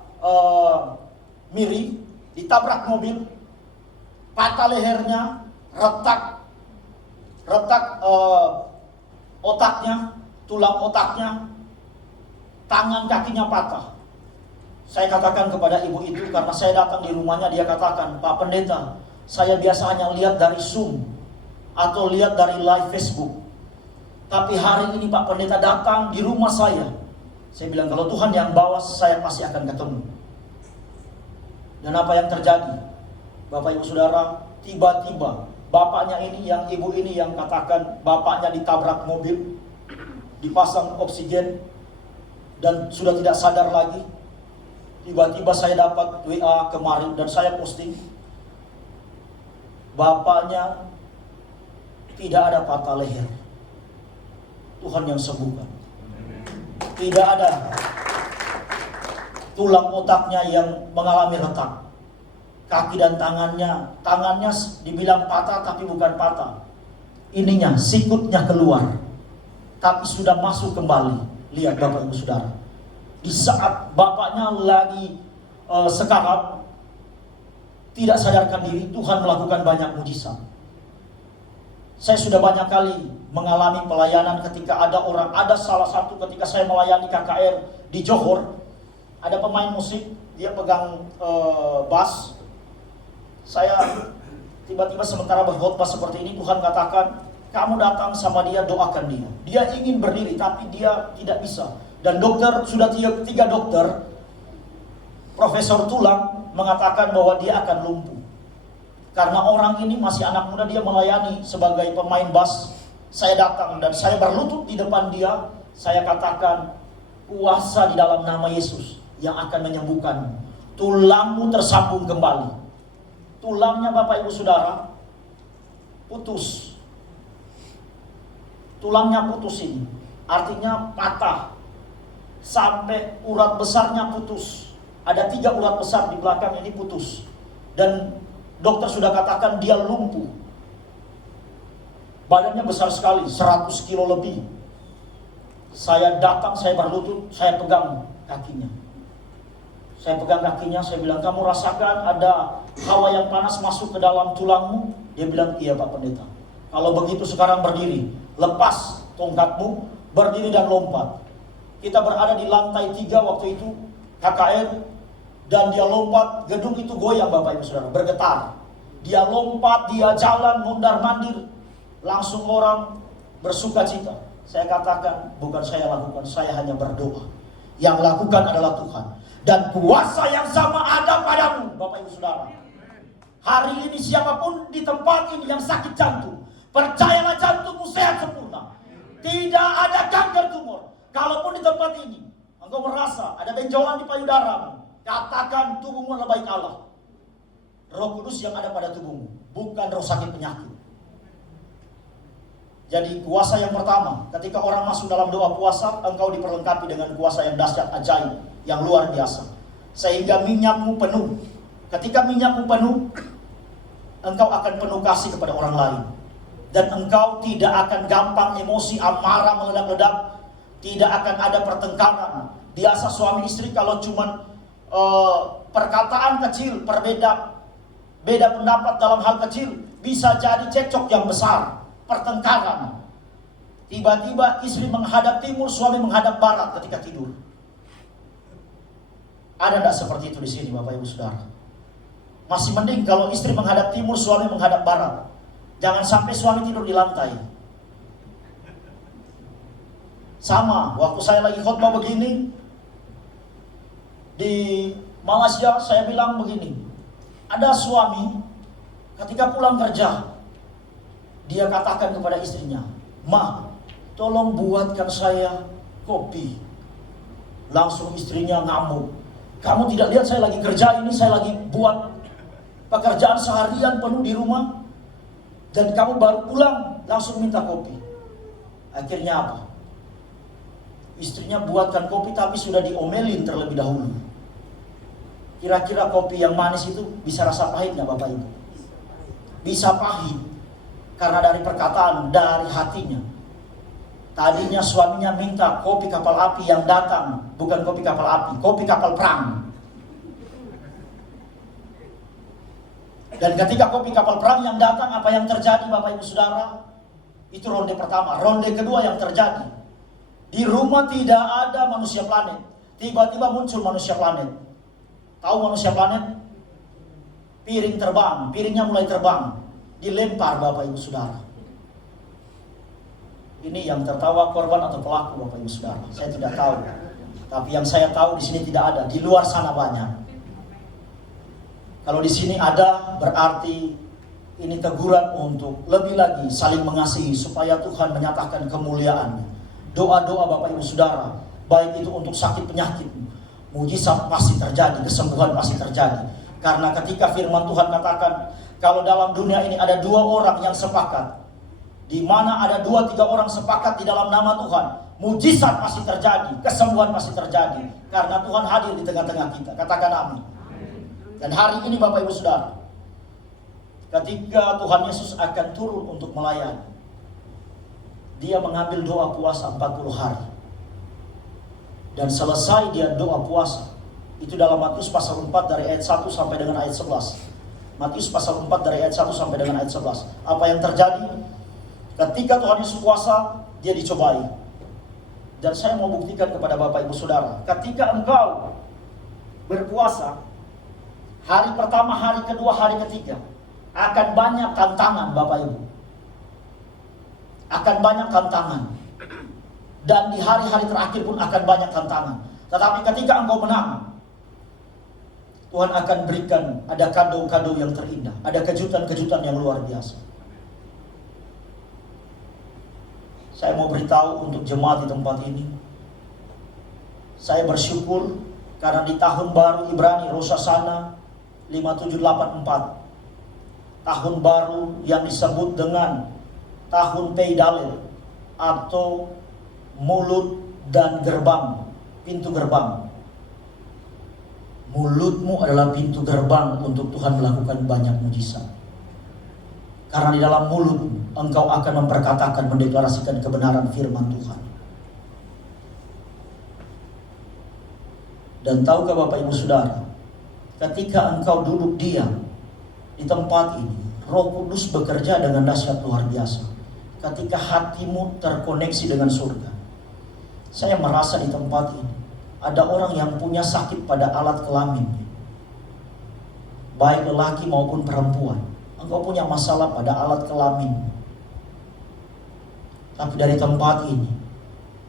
Miri, ditabrak mobil, patah lehernya, retak otaknya, tulang otaknya, tangan kakinya patah. Saya katakan kepada ibu itu, karena saya datang di rumahnya, dia katakan, Pak Pendeta, saya biasa hanya lihat dari Zoom atau lihat dari live Facebook. Tapi hari ini Pak Pendeta datang di rumah saya. Saya bilang, kalau Tuhan yang bawa, saya pasti akan ketemu. Dan apa yang terjadi? Bapak Ibu Saudara, tiba-tiba bapaknya ini, yang ibu ini yang katakan bapaknya ditabrak mobil, dipasang oksigen, dan sudah tidak sadar lagi. Tiba-tiba saya dapat WA kemarin dan saya posting, bapaknya tidak ada patah leher, Tuhan yang sembuhkan. Tidak ada tulang otaknya yang mengalami retak. Kaki dan tangannya dibilang patah tapi bukan patah. Ininya, sikutnya keluar, tapi sudah masuk kembali. Lihat Bapak Ibu Saudara, di saat bapaknya lagi sekarat, tidak sadarkan diri, Tuhan melakukan banyak mujizat. Saya sudah banyak kali mengalami pelayanan ketika ada salah satu ketika saya melayani KKR di Johor, ada pemain musik, dia pegang bass. Saya tiba-tiba sementara berkhotbah seperti ini, Tuhan katakan, kamu datang sama dia, doakan dia. Dia ingin berdiri tapi dia tidak bisa. Dan dokter, sudah tiga dokter, profesor tulang mengatakan bahwa dia akan lumpuh. Karena orang ini masih anak muda, dia melayani sebagai pemain bass. Saya datang dan saya berlutut di depan dia. Saya katakan, kuasa di dalam nama Yesus yang akan menyembuhkanmu. Tulangmu tersambung kembali. Tulangnya Bapak Ibu Saudara putus. Tulangnya putus ini, artinya patah. Sampai urat besarnya putus. Ada 3 urat besar di belakang ini putus. Dan dokter sudah katakan dia lumpuh. Badannya besar sekali, 100 kilo lebih. Saya datang, saya berlutut, saya pegang kakinya. Saya pegang kakinya, saya bilang, kamu rasakan ada hawa yang panas masuk ke dalam tulangmu? Dia bilang, iya Pak Pendeta. Kalau begitu sekarang berdiri, lepas tongkatmu, berdiri dan lompat. Kita berada di lantai 3 waktu itu, KKR, dan dia lompat, gedung itu goyang Bapak Ibu Saudara, bergetar. Dia lompat, dia jalan, mondar-mandir, langsung orang bersuka cita. Saya katakan, bukan saya lakukan, saya hanya berdoa. Yang lakukan adalah Tuhan. Dan kuasa yang sama ada padamu Bapak Ibu Saudara. Hari ini siapapun di tempat ini yang sakit jantung, percayalah jantungmu sehat sempurna. Tidak ada kanker tumor. Kalaupun di tempat ini engkau merasa ada benjolan di payudaramu, katakan tubuhmu adalah baik Allah. Roh Kudus yang ada pada tubuhmu, bukan roh sakit penyakit. Jadi kuasa yang pertama, ketika orang masuk dalam doa puasa, engkau diperlengkapi dengan kuasa yang dahsyat, ajaib, yang luar biasa. Sehingga minyakmu penuh. Ketika minyakmu penuh, engkau akan penuh kasih kepada orang lain. Dan engkau tidak akan gampang emosi, amarah, meledak-ledak. Tidak akan ada pertengkaran. Biasa suami istri kalau cuman perkataan kecil, beda pendapat dalam hal kecil, bisa jadi cekcok yang besar, pertengkaran. Tiba-tiba istri menghadap timur, suami menghadap barat ketika tidur. Ada tidak seperti itu di sini, Bapak Ibu Saudara? Masih mending kalau istri menghadap timur, suami menghadap barat. Jangan sampai suami tidur di lantai. Sama, waktu saya lagi khotbah begini di Malaysia, saya bilang begini, ada suami ketika pulang kerja, dia katakan kepada istrinya, "Ma, tolong buatkan saya kopi." Langsung istrinya ngamuk, "Kamu tidak lihat saya lagi kerja ini, saya lagi buat pekerjaan seharian penuh di rumah, dan kamu baru pulang langsung minta kopi." Akhirnya apa? Istrinya buatkan kopi tapi sudah diomelin terlebih dahulu. Kira-kira kopi yang manis itu bisa rasa pahit nggak Bapak Ibu? Bisa pahit. Karena dari perkataan, dari hatinya. Tadinya suaminya minta kopi kapal api, yang datang bukan kopi kapal api, kopi kapal perang. Dan ketika kopi kapal perang yang datang, apa yang terjadi Bapak Ibu Saudara? Itu ronde pertama. Ronde kedua yang terjadi, di rumah tidak ada manusia planet. Tiba-tiba muncul manusia planet. Tahu manusia planet? Piring terbang, piringnya mulai terbang, dilempar Bapak Ibu Saudara. Ini yang tertawa korban atau pelaku Bapak Ibu Saudara? Saya tidak tahu. Tapi yang saya tahu di sini tidak ada, di luar sana banyak. Kalau di sini ada, berarti ini teguran untuk lebih lagi saling mengasihi supaya Tuhan menyatakan kemuliaan. Doa-doa Bapak Ibu Saudara, baik itu untuk sakit penyakit, mujizat pasti terjadi, kesembuhan pasti terjadi. Karena ketika firman Tuhan katakan, kalau dalam dunia ini ada 2 orang yang sepakat, di mana ada 2-3 orang sepakat di dalam nama Tuhan, mujizat pasti terjadi, kesembuhan pasti terjadi. Karena Tuhan hadir di tengah-tengah kita. Katakan amin. Dan hari ini Bapak Ibu Saudara, ketika Tuhan Yesus akan turun untuk melayani, dia mengambil doa puasa 40 hari. Dan selesai dia doa puasa, itu dalam Matius pasal 4 dari ayat 1 sampai dengan ayat 11. Matius pasal 4 dari ayat 1 sampai dengan ayat 11. Apa yang terjadi? Ketika Tuhan Yesus puasa, dia dicobai. Dan saya mau buktikan kepada Bapak Ibu Saudara, ketika engkau berpuasa, hari pertama, hari kedua, hari ketiga, akan banyak tantangan Bapak Ibu. Akan banyak tantangan. Dan di hari-hari terakhir pun akan banyak tantangan. Tetapi ketika engkau menang, Tuhan akan berikan, ada kado-kado yang terindah, ada kejutan-kejutan yang luar biasa. Saya mau beritahu untuk jemaat di tempat ini, saya bersyukur karena di tahun baru Ibrani Rosh Hashanah 5784, tahun baru yang disebut dengan tahun Peidalel atau mulut dan gerbang, pintu gerbang. Mulutmu adalah pintu gerbang untuk Tuhan melakukan banyak mujizat. Karena di dalam mulut engkau akan memperkatakan, mendeklarasikan kebenaran firman Tuhan. Dan tahukah Bapak Ibu Saudara, ketika engkau duduk diam di tempat ini, Roh Kudus bekerja dengan dahsyat luar biasa. Ketika hatimu terkoneksi dengan surga. Saya merasa di tempat ini ada orang yang punya sakit pada alat kelamin, baik lelaki maupun perempuan. Engkau punya masalah pada alat kelamin. Tapi dari tempat ini,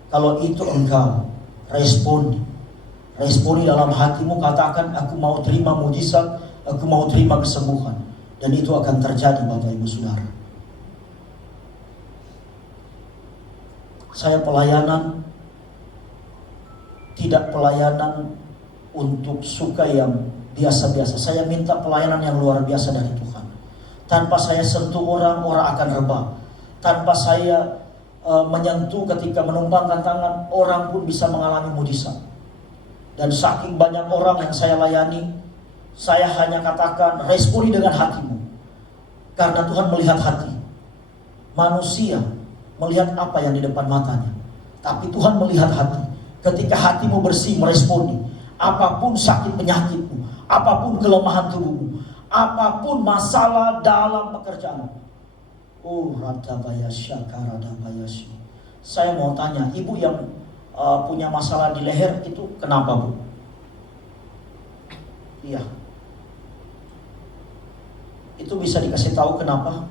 kalau itu engkau responi dalam hatimu, katakan, aku mau terima mujizat, aku mau terima kesembuhan. Dan itu akan terjadi Bapak Ibu Saudara. Saya pelayanan, tidak pelayanan untuk suka yang biasa-biasa. Saya minta pelayanan yang luar biasa dari Tuhan. Tanpa saya sentuh orang, orang akan rebah. Tanpa saya menyentuh ketika menumpangkan tangan, orang pun bisa mengalami mujizat. Dan saking banyak orang yang saya layani, Saya hanya katakan responi dengan hatimu. Karena Tuhan melihat hati. Manusia melihat apa yang di depan matanya. Tapi Tuhan melihat hati. Ketika hatimu bersih meresponi. Apapun sakit penyakitmu. Apapun kelemahan tubuhmu. Apapun masalah dalam pekerjaanmu. Oh, radabaya syakaradabaya sy. Saya mau tanya, ibu yang punya masalah di leher itu kenapa, Bu? Iya. Itu bisa dikasih tahu kenapa?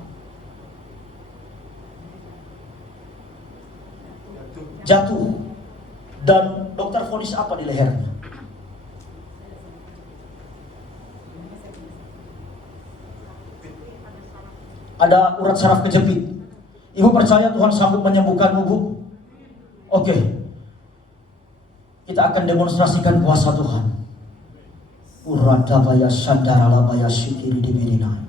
Jatuh. Dan dokter vonis apa di lehernya? Ada urat saraf kejepit. Ibu percaya Tuhan sanggup menyembuhkanmu, Bu? Oke. Kita akan demonstrasikan kuasa Tuhan. Uradabaya sandaralabaya sikiri dibirina.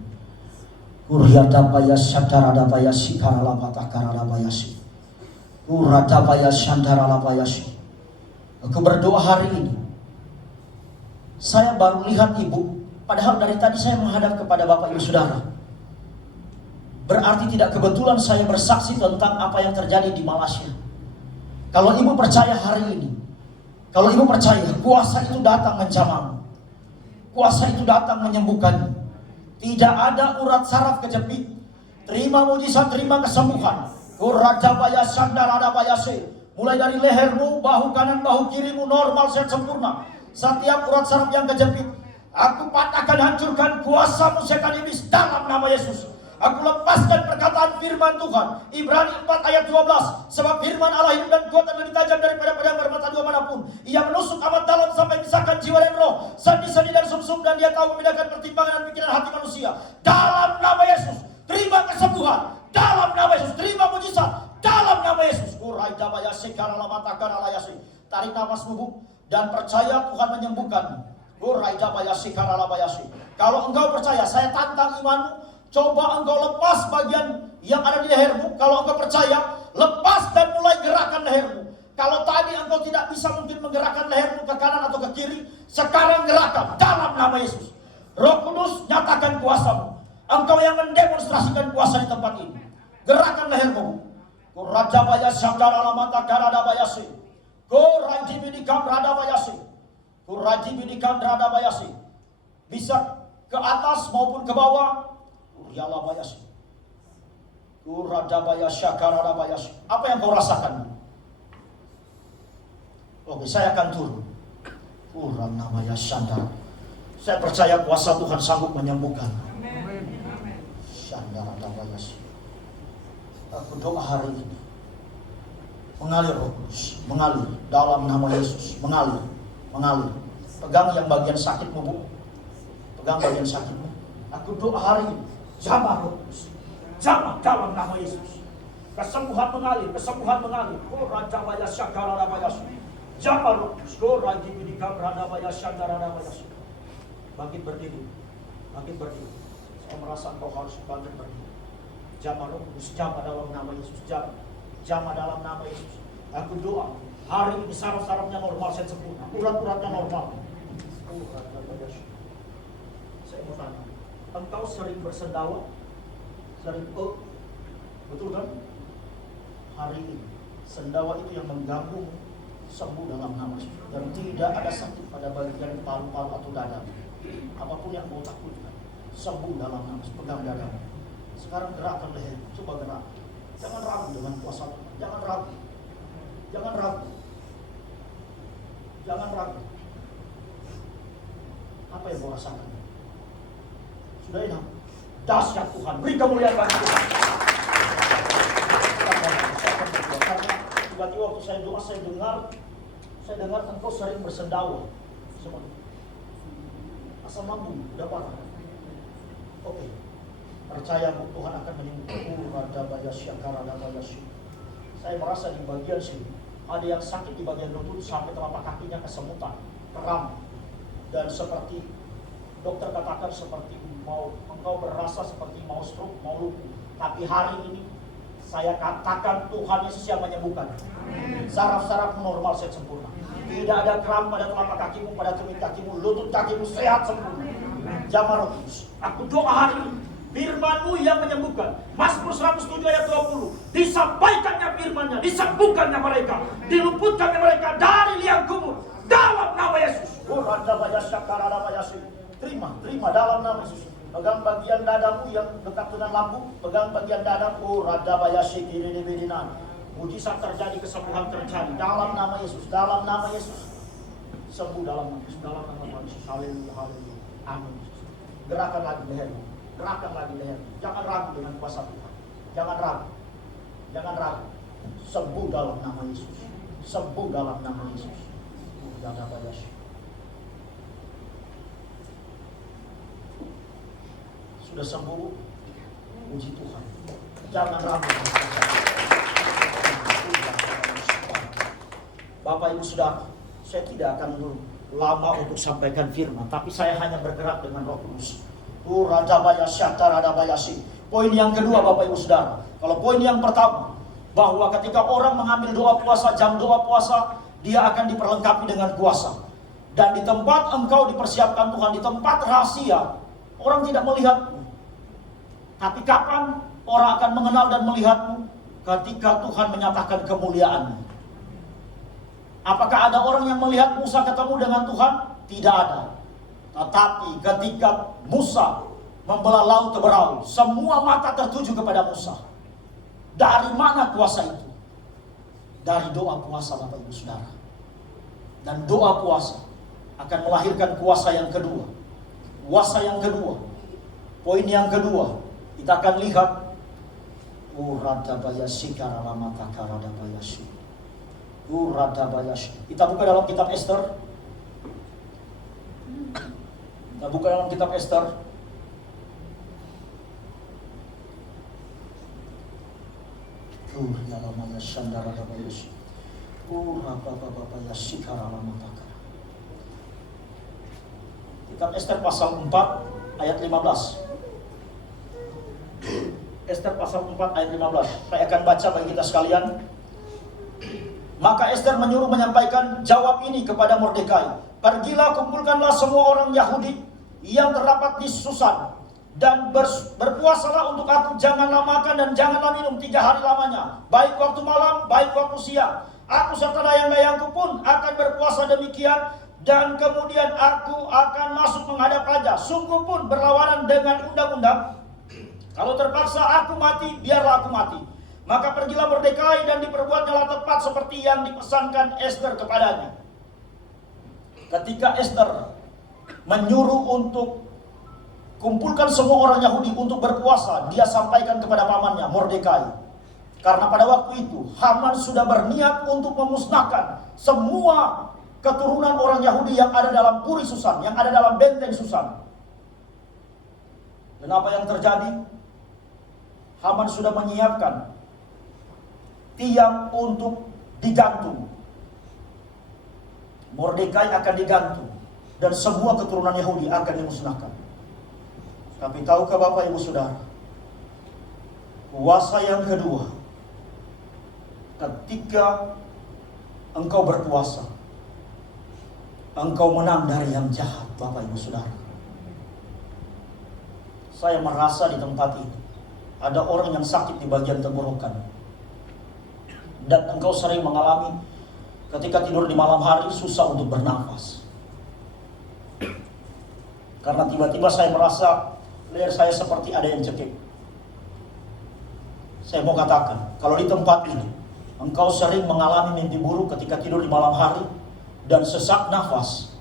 Uryadabaya sandaralabaya sikaralabatakaralabaya si. Uradabaya sandaralabaya si. Aku berdoa hari ini. Saya baru lihat ibu. Padahal dari tadi saya menghadap kepada Bapak Ibu Saudara. Berarti tidak kebetulan saya bersaksi tentang apa yang terjadi di Malaysia. Kalau ibu percaya hari ini, kalau ibu percaya kuasa itu datang menjamahmu, kuasa itu datang menyembuhkanmu. Tidak ada urat saraf kejepit. Terima mujizat, terima kesembuhan. Kurajabaya sandaradabaya se. Mulai dari lehermu, bahu kanan, bahu kirimu normal, sehat sempurna. Setiap urat saraf yang kejepit, aku patahkan, hancurkan kuasamu setan iblis dalam nama Yesus. Aku lepaskan perkataan firman Tuhan. Ibrani 4 ayat 12. Sebab firman Allah hidup dan kuat dan lebih tajam daripada pedang bermata dua manapun. Ia menusuk amat dalam sampai pisahkan jiwa dan roh, sendi-sendi dan sumsum, dan dia tahu membedakan pertimbangan dan pikiran hati manusia. Dalam nama Yesus, terima kesembuhan. Dalam nama Yesus, terima mujizat. Dalam nama Yesus. Tarik nafasmu, Bu, dan percaya Tuhan menyembuhkanmu. Kalau engkau percaya, saya tantang imanmu. Coba engkau lepas bagian yang ada di lehermu. Kalau engkau percaya, lepas dan mulai gerakan lehermu. Kalau tadi engkau tidak bisa mungkin menggerakkan lehermu ke kanan atau ke kiri, sekarang gerakan dalam nama Yesus. Roh Kudus, nyatakan kuasamu. Engkau yang mendemonstrasikan kuasa di tempat ini. Gerakan lehermu. Kurajabaya syandaramata karadabayasi. Kurajibidikam radabayasi. Kurajibidikam radabayasi. Bisa ke atas maupun ke bawah. Yalabayasi. Uradabaya syakaradabayasi. Apa yang kau rasakan? Oke, saya akan turun. Uranamaya syandar. Saya percaya kuasa Tuhan sanggup menyembuhkan. Syandaradabayasi. Aku doa hari ini. Mengalir Roh Kudus, mengalir dalam nama Yesus, mengalir, mengalir. Pegang yang bagian sakitmu, Bu. Pegang bagian sakitmu. Aku doa hari ini. Jamah Roh Kudus, jamah dalam nama Yesus. Kesembuhan mengalir, kesembuhan mengalir. Kurajabaya syakarabaya. Jamah Roh Kudus. Kurajibidika radabaya syakarabaya. Bangkit berdiri, bangkit berdiri. Saya merasa engkau harus bangkit berdiri. Jamah Roh Kudus, jamah dalam nama Yesus, jamah dalam nama Yesus. Aku doa hari ini saraf-sarafnya normal, sehat sempurna, urat-uratnya normal. Saya mau tanya, engkau sering bersendawa, sering betul kan? Hari ini sendawa itu yang mengganggu sembuh dalam nama Yesus. Dan tidak ada sakit pada bagian paru-paru atau dada. Apapun yang kau takutkan, sembuh dalam nama Yesus. Pegang dada. Sekarang gerakkan leher, coba gerak. Jangan ragu dengan kuasa Tuhan. Jangan ragu. Jangan ragu. Jangan ragu. Apa yang kau rasakan? Sudah enak. Dahsyat Tuhan. Beri kemuliaan bagi Tuhan. Karena tiba-tiba waktu saya doa, saya dengar engkau sering bersendawa. Asam lambung, udah parah. Oke. Percaya Tuhan akan menyembuhkan. Saya merasa di bagian sini ada yang sakit di bagian lutut sampai telapak kakinya kesemutan, kram, dan seperti dokter katakan seperti engkau berasa seperti mau stroke, mau lumpuh. Tapi hari ini saya katakan Tuhan Yesus yang menyembuhkan. Saraf-saraf normal, sehat sempurna. Tidak ada kram pada telapak kakimu, pada kemih kakimu, lutut kakimu sehat sempurna. Jamah Roh Kudus. Aku doa hari ini, firman-Mu yang menyembuhkan. Mazmur 107 ayat 20. Disampaikannya firman-Nya, disembuhkannya mereka, diluputkannya mereka dari liang kubur. Dalam nama Yesus. Terima dalam nama Yesus. Pegang bagian dadamu yang dekat dengan lambung, pegang bagian dadamu. Mujizat terjadi, kesembuhan terjadi dalam nama Yesus, dalam nama Yesus. Sembuh dalam nama Yesus, dalam nama Yesus. Haleluya, haleluya. Amin. Gerakan lagi lehermu, gerakan lagi lehermu. Jangan ragu dengan kuasa Tuhan. Jangan ragu, jangan ragu. Sembuh dalam nama Yesus, sembuh dalam nama Yesus. Sudah sembuh, puji Tuhan. Jangan ragu. Bapak Ibu Saudara, saya tidak akan lama untuk sampaikan firman, tapi saya hanya bergerak dengan Roh Kudus. Poin yang kedua Bapak Ibu Saudara, kalau poin yang pertama, bahwa ketika orang mengambil doa puasa, jam doa puasa, dia akan diperlengkapi dengan kuasa. Dan di tempat engkau dipersiapkan Tuhan, di tempat rahasia, orang tidak melihatmu. Tapi kapan orang akan mengenal dan melihatmu? Ketika Tuhan menyatakan kemuliaan-Mu. Apakah ada orang yang melihat Musa ketemu dengan Tuhan? Tidak ada. Tetapi ketika Musa membelah laut Teberau, semua mata tertuju kepada Musa. Dari mana kuasa itu? Dari doa puasa Bapak Ibu Saudara. Dan doa puasa akan melahirkan kuasa yang kedua. Kuasa yang kedua. Poin yang kedua, kita akan lihat kita buka dalam kitab Esther. Kita buka dalam kitab Esther. Kitab Esther pasal 4 ayat 15. Esther pasal 4 ayat 15. Saya akan baca bagi kita sekalian. Maka Esther menyuruh menyampaikan jawab ini kepada Mordekai. Pergilah, kumpulkanlah semua orang Yahudi yang terdapat di Susan, dan berpuasalah untuk aku. Janganlah makan dan janganlah minum 3 hari lamanya, baik waktu malam, baik waktu siang. Aku serta dayang-dayangku pun akan berpuasa demikian. Dan kemudian aku akan masuk menghadap raja. Sungguh pun berlawanan dengan undang-undang. Kalau terpaksa aku mati, biarlah aku mati. Maka pergilah Mordekai dan diperbuatnyalah tepat seperti yang dipesankan Esther kepadanya. Ketika Esther menyuruh untuk kumpulkan semua orang Yahudi untuk berpuasa, dia sampaikan kepada pamannya Mordekai. Karena pada waktu itu Haman sudah berniat untuk memusnahkan semua keturunan orang Yahudi yang ada dalam Puri Susan, yang ada dalam benteng Susan. Dan apa yang terjadi? Haman sudah menyiapkan tiang untuk digantung. Mordekai akan digantung dan semua keturunan Yahudi akan dimusnahkan. Tapi tahukah Bapak Ibu Saudara, kuasa yang kedua, ketika engkau berpuasa, engkau menang dari yang jahat. Bapak Ibu Saudara, saya merasa di tempat ini ada orang yang sakit di bagian tenggorokan. Dan engkau sering mengalami ketika tidur di malam hari susah untuk bernafas. Karena tiba-tiba saya merasa leher saya seperti ada yang cekik. Saya mau katakan, kalau di tempat ini engkau sering mengalami mimpi buruk ketika tidur di malam hari dan sesak nafas,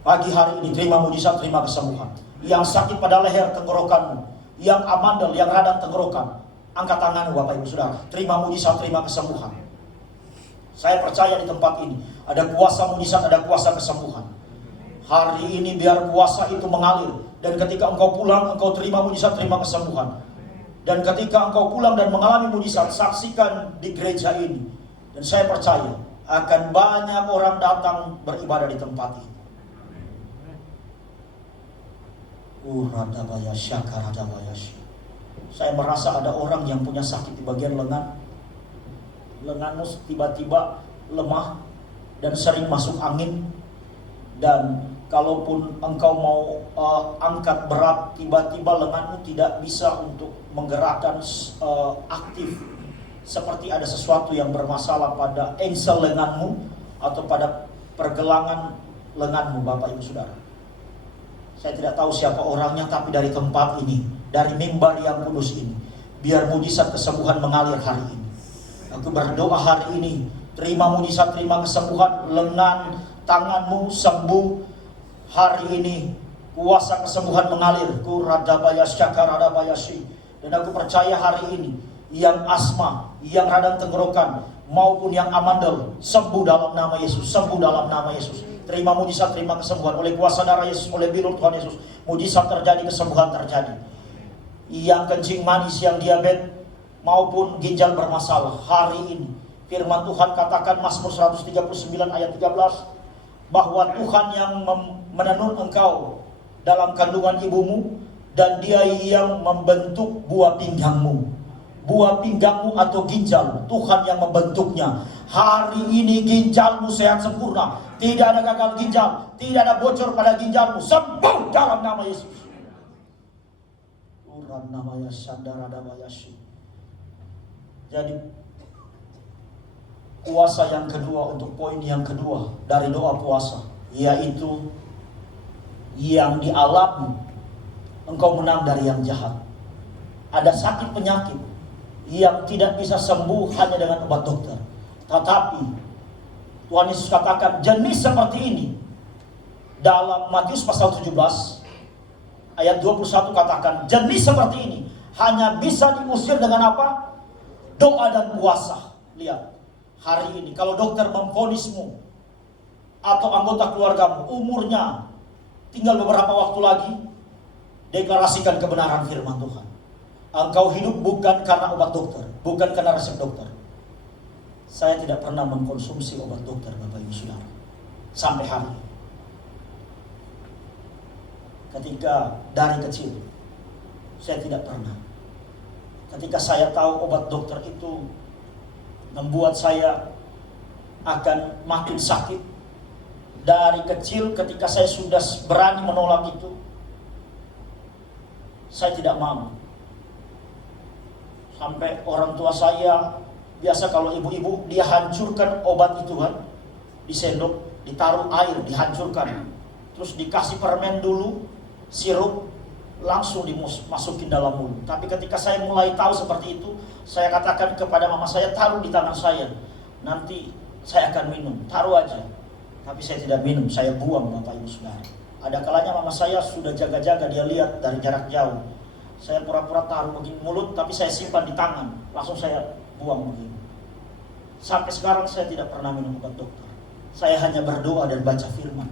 pagi hari ini terima mujizat, terima kesembuhan. Yang sakit pada leher tenggorokanmu, yang amandel, yang radang tenggorokan, angkat tanganmu Bapak Ibu Saudara, terima mujizat, terima kesembuhan. Saya percaya di tempat ini ada kuasa mujizat, ada kuasa kesembuhan. Hari ini biar kuasa itu mengalir, dan ketika engkau pulang, engkau terima mujizat, terima kesembuhan. Dan ketika engkau pulang dan mengalami mujizat, saksikan di gereja ini. Dan saya percaya akan banyak orang datang beribadah di tempat ini. Saya merasa ada orang yang punya sakit di bagian lengan. Lenganmu tiba-tiba lemah dan sering masuk angin. Dan kalaupun engkau mau angkat berat, tiba-tiba lenganmu tidak bisa untuk menggerakkan aktif, seperti ada sesuatu yang bermasalah pada engsel lenganmu atau pada pergelangan lenganmu, Bapak Ibu Saudara. Saya tidak tahu siapa orangnya, tapi dari tempat ini, dari mimbar yang kudus ini, biar mujizat kesembuhan mengalir hari ini. Aku berdoa hari ini, terima mujizat, terima kesembuhan, lengan tanganmu sembuh hari ini, kuasa kesembuhan mengalir. Dan aku percaya hari ini, yang asma, yang radang tenggorokan, maupun yang amandel, sembuh dalam nama Yesus, sembuh dalam nama Yesus. Terima mujizat, terima kesembuhan oleh kuasa darah Yesus, oleh bidur Tuhan Yesus. Mujizat terjadi, kesembuhan terjadi. Yang kencing manis, yang diabetes, maupun ginjal bermasalah, hari ini firman Tuhan katakan Mazmur 139 ayat 13, bahwa Tuhan yang menenun engkau dalam kandungan ibumu, dan Dia yang membentuk buah pinggangmu. Buah pinggangmu atau ginjal, Tuhan yang membentuknya. Hari ini ginjalmu sehat sempurna, tidak ada gagal ginjal, tidak ada bocor pada ginjalmu, sembuh dalam nama Yesus. Uran namanya Sandara Dabayasi. Jadi kuasa yang kedua, untuk poin yang kedua dari doa puasa, yaitu yang dialami engkau menang dari yang jahat. Ada sakit penyakit yang tidak bisa sembuh hanya dengan obat dokter, tetapi Tuhan Yesus katakan jenis seperti ini dalam Matius pasal 17 ayat 21, katakan jenis seperti ini hanya bisa diusir dengan apa? Doa dan puasa. Lihat, hari ini kalau dokter memvonismu atau anggota keluargamu umurnya tinggal beberapa waktu lagi, deklarasikan kebenaran firman Tuhan. Engkau hidup bukan karena obat dokter, bukan karena resep dokter. Saya tidak pernah mengkonsumsi obat dokter, Bapak Ibu Saudara, sampai hari ini. Ketika dari kecil saya tidak pernah. Ketika saya tahu obat dokter itu membuat saya akan makin sakit, dari kecil ketika saya sudah berani menolak itu, saya tidak mau. Sampai orang tua saya, biasa kalau ibu-ibu, dia hancurkan obat itu kan, di sendok, ditaruh air, dihancurkan, terus dikasih permen dulu, sirup, langsung dimasukin dalam mulut. Tapi ketika saya mulai tahu seperti itu, saya katakan kepada mama saya, taruh di tangan saya, nanti saya akan minum, taruh aja. Tapi saya tidak minum, saya buang, Bapak Ibu Saudara. Ada kalanya mama saya sudah jaga-jaga, dia lihat dari jarak jauh. Saya pura-pura taruh begini mulut, tapi saya simpan di tangan, langsung saya buang begini. Sampai sekarang saya tidak pernah minum obat dokter. Saya hanya berdoa dan baca firman.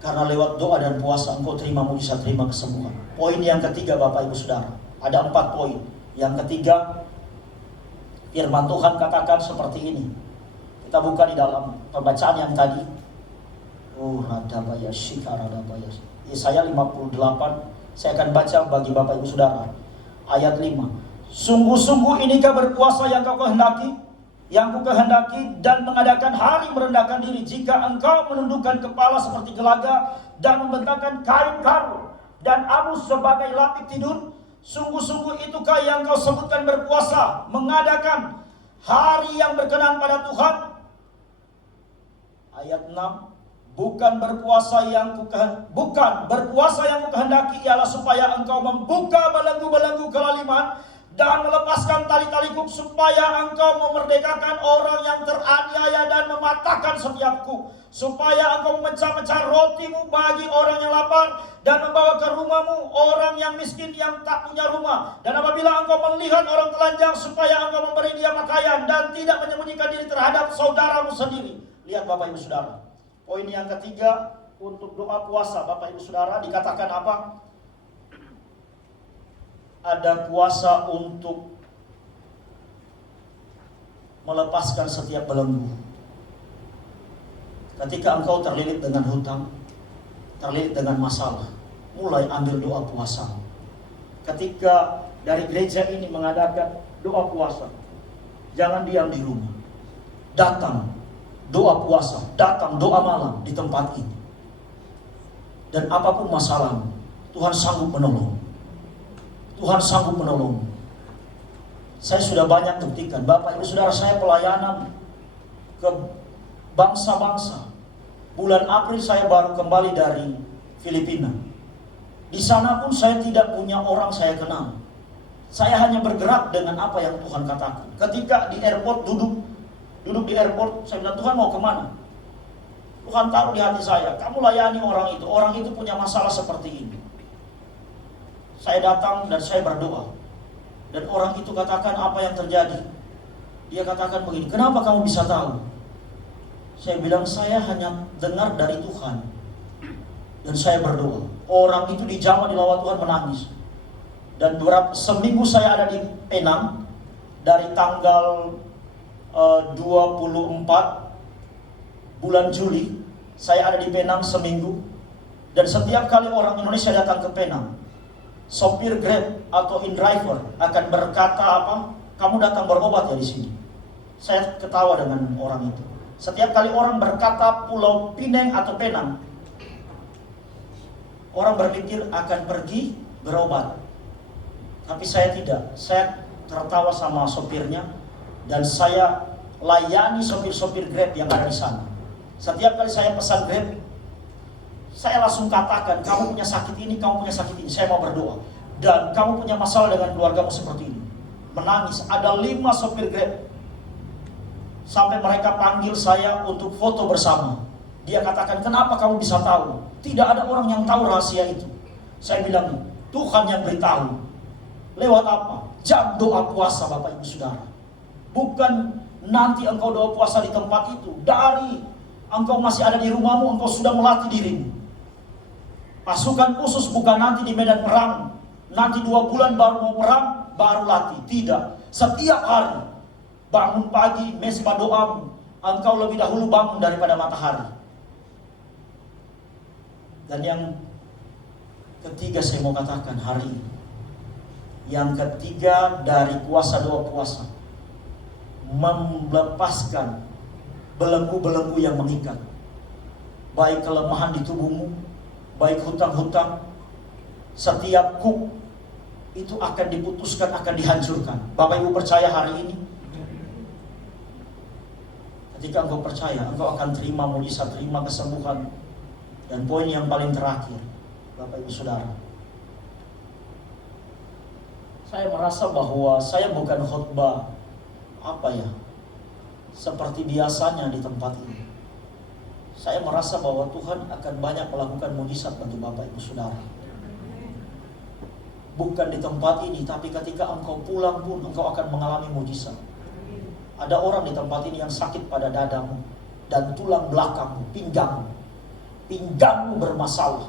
Karena lewat doa dan puasa engkau terima mujizat, terima kesembuhan. Poin yang ketiga, Bapak Ibu Saudara, ada 4 poin. Yang ketiga, firman Tuhan katakan seperti ini. Kita buka di dalam pembacaan yang tadi. Yesaya 58. Saya akan baca bagi Bapak Ibu Saudara. Ayat 5. Sungguh-sungguh inikah berpuasa yang kau kehendaki, yang ku kehendaki, dan mengadakan hari merendahkan diri, jika engkau menundukkan kepala seperti gelaga dan membentangkan kain karu dan abu sebagai lapik tidur. Sungguh-sungguh itukah yang kau sebutkan berpuasa, mengadakan hari yang berkenan pada Tuhan. Ayat 6. Bukan berpuasa yang ku kehendaki ialah supaya engkau membuka belenggu-belenggu kelaliman dan melepaskan tali-tali kuk, supaya engkau memerdekakan orang yang teraniaya dan mematahkan setiap kuk, supaya engkau memecah-mecah rotimu bagi orang yang lapar dan membawa ke rumahmu orang yang miskin yang tak punya rumah. Dan apabila engkau melihat orang telanjang, supaya engkau memberi dia pakaian dan tidak menyembunyikan diri terhadap saudaramu sendiri. Lihat Bapak Ibu Saudara, poin yang ketiga untuk doa puasa, Bapak Ibu Saudara, dikatakan apa? Ada puasa untuk melepaskan setiap belenggu. Ketika engkau terlilit dengan hutang, terlilit dengan masalah, mulai ambil doa puasa. Ketika dari gereja ini mengadakan doa puasa, jangan diam di rumah. Datang doa puasa, datang doa malam di tempat ini. Dan apapun masalahmu, Tuhan sanggup menolong. Tuhan sanggup menolong. Saya sudah banyak buktikan, Bapak Ibu Saudara, saya pelayanan ke bangsa-bangsa. Bulan April saya baru kembali dari Filipina. Di sana pun saya tidak punya orang saya kenal. Saya hanya bergerak dengan apa yang Tuhan katakan. Ketika di airport duduk di airport, saya bilang, Tuhan mau kemana? Tuhan taruh di hati saya, kamu layani orang itu punya masalah seperti ini. Saya datang dan saya berdoa. Dan orang itu katakan apa yang terjadi. Dia katakan begini, kenapa kamu bisa tahu? Saya bilang, saya hanya dengar dari Tuhan. Dan saya berdoa. Orang itu dijamah di lawan Tuhan menangis. Dan seminggu saya ada di Penang. Dari tanggal 24 bulan Juli. Saya ada di Penang seminggu. Dan setiap kali orang Indonesia datang ke Penang, sopir Grab atau in-driver akan berkata apa? Kamu datang berobat ya di sini. Saya ketawa dengan orang itu. Setiap kali orang berkata Pulau Pinang atau Penang, orang berpikir akan pergi berobat. Tapi saya tidak. Saya tertawa sama sopirnya dan saya layani sopir-sopir Grab yang ada di sana. Setiap kali saya pesan Grab, saya langsung katakan, kamu punya sakit ini, kamu punya sakit ini, saya mau berdoa. Dan kamu punya masalah dengan keluargamu seperti ini. Menangis, ada 5 sopir Grab. Sampai mereka panggil saya untuk foto bersama. Dia katakan, kenapa kamu bisa tahu? Tidak ada orang yang tahu rahasia itu. Saya bilang, Tuhan yang beritahu. Lewat apa? Jam doa puasa Bapak Ibu Saudara. Bukan nanti engkau doa puasa di tempat itu. Dari engkau masih ada di rumahmu, engkau sudah melatih dirimu. Pasukan khusus bukan nanti di medan perang, nanti 2 bulan baru mau perang, baru latih. Tidak. Setiap hari, bangun pagi, mesbah doamu, engkau lebih dahulu bangun daripada matahari. Dan yang ketiga saya mau katakan hari ini. Yang ketiga dari kuasa doa puasa, melepaskan belenggu-belenggu yang mengikat. Baik kelemahan di tubuhmu, baik hutang-hutang, setiap kuk itu akan diputuskan, akan dihancurkan. Bapak Ibu percaya hari ini? Ketika engkau percaya, engkau akan terima mujizat, terima kesembuhan. Dan poin yang paling terakhir, Bapak Ibu Saudara, saya merasa bahwa saya bukan khotbah seperti biasanya di tempat ini. Saya merasa bahwa Tuhan akan banyak melakukan mujizat bagi Bapak Ibu Saudara. Bukan di tempat ini, tapi ketika engkau pulang pun engkau akan mengalami mujizat. Ada orang di tempat ini yang sakit pada dadamu dan tulang belakangmu, pinggangmu bermasalah.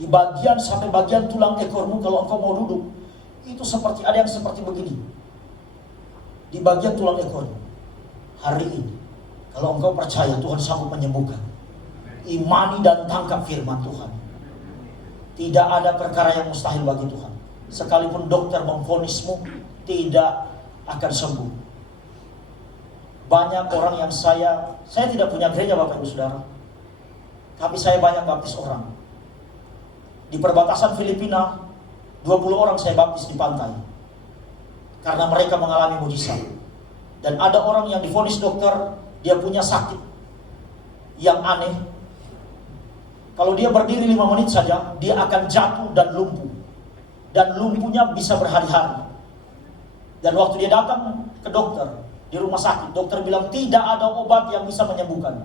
Di bagian sampai bagian tulang ekormu, kalau engkau mau duduk, itu seperti ada yang seperti begini. Di bagian tulang ekormu. Hari ini, kalau engkau percaya Tuhan sanggup menyembuhkan. Imani dan tangkap firman Tuhan. Tidak ada perkara yang mustahil bagi Tuhan. Sekalipun dokter memvonismu tidak akan sembuh. Banyak orang yang saya tidak punya gereja Bapak Ibu Saudara. Tapi saya banyak baptis orang. Di perbatasan Filipina, 20 orang saya baptis di pantai. Karena mereka mengalami mujizat. Dan ada orang yang divonis dokter, dia punya sakit yang aneh. Kalau dia berdiri 5 menit saja, dia akan jatuh dan lumpuh. Dan lumpuhnya bisa berhari-hari. Dan waktu dia datang ke dokter, di rumah sakit, dokter bilang tidak ada obat yang bisa menyembuhkan.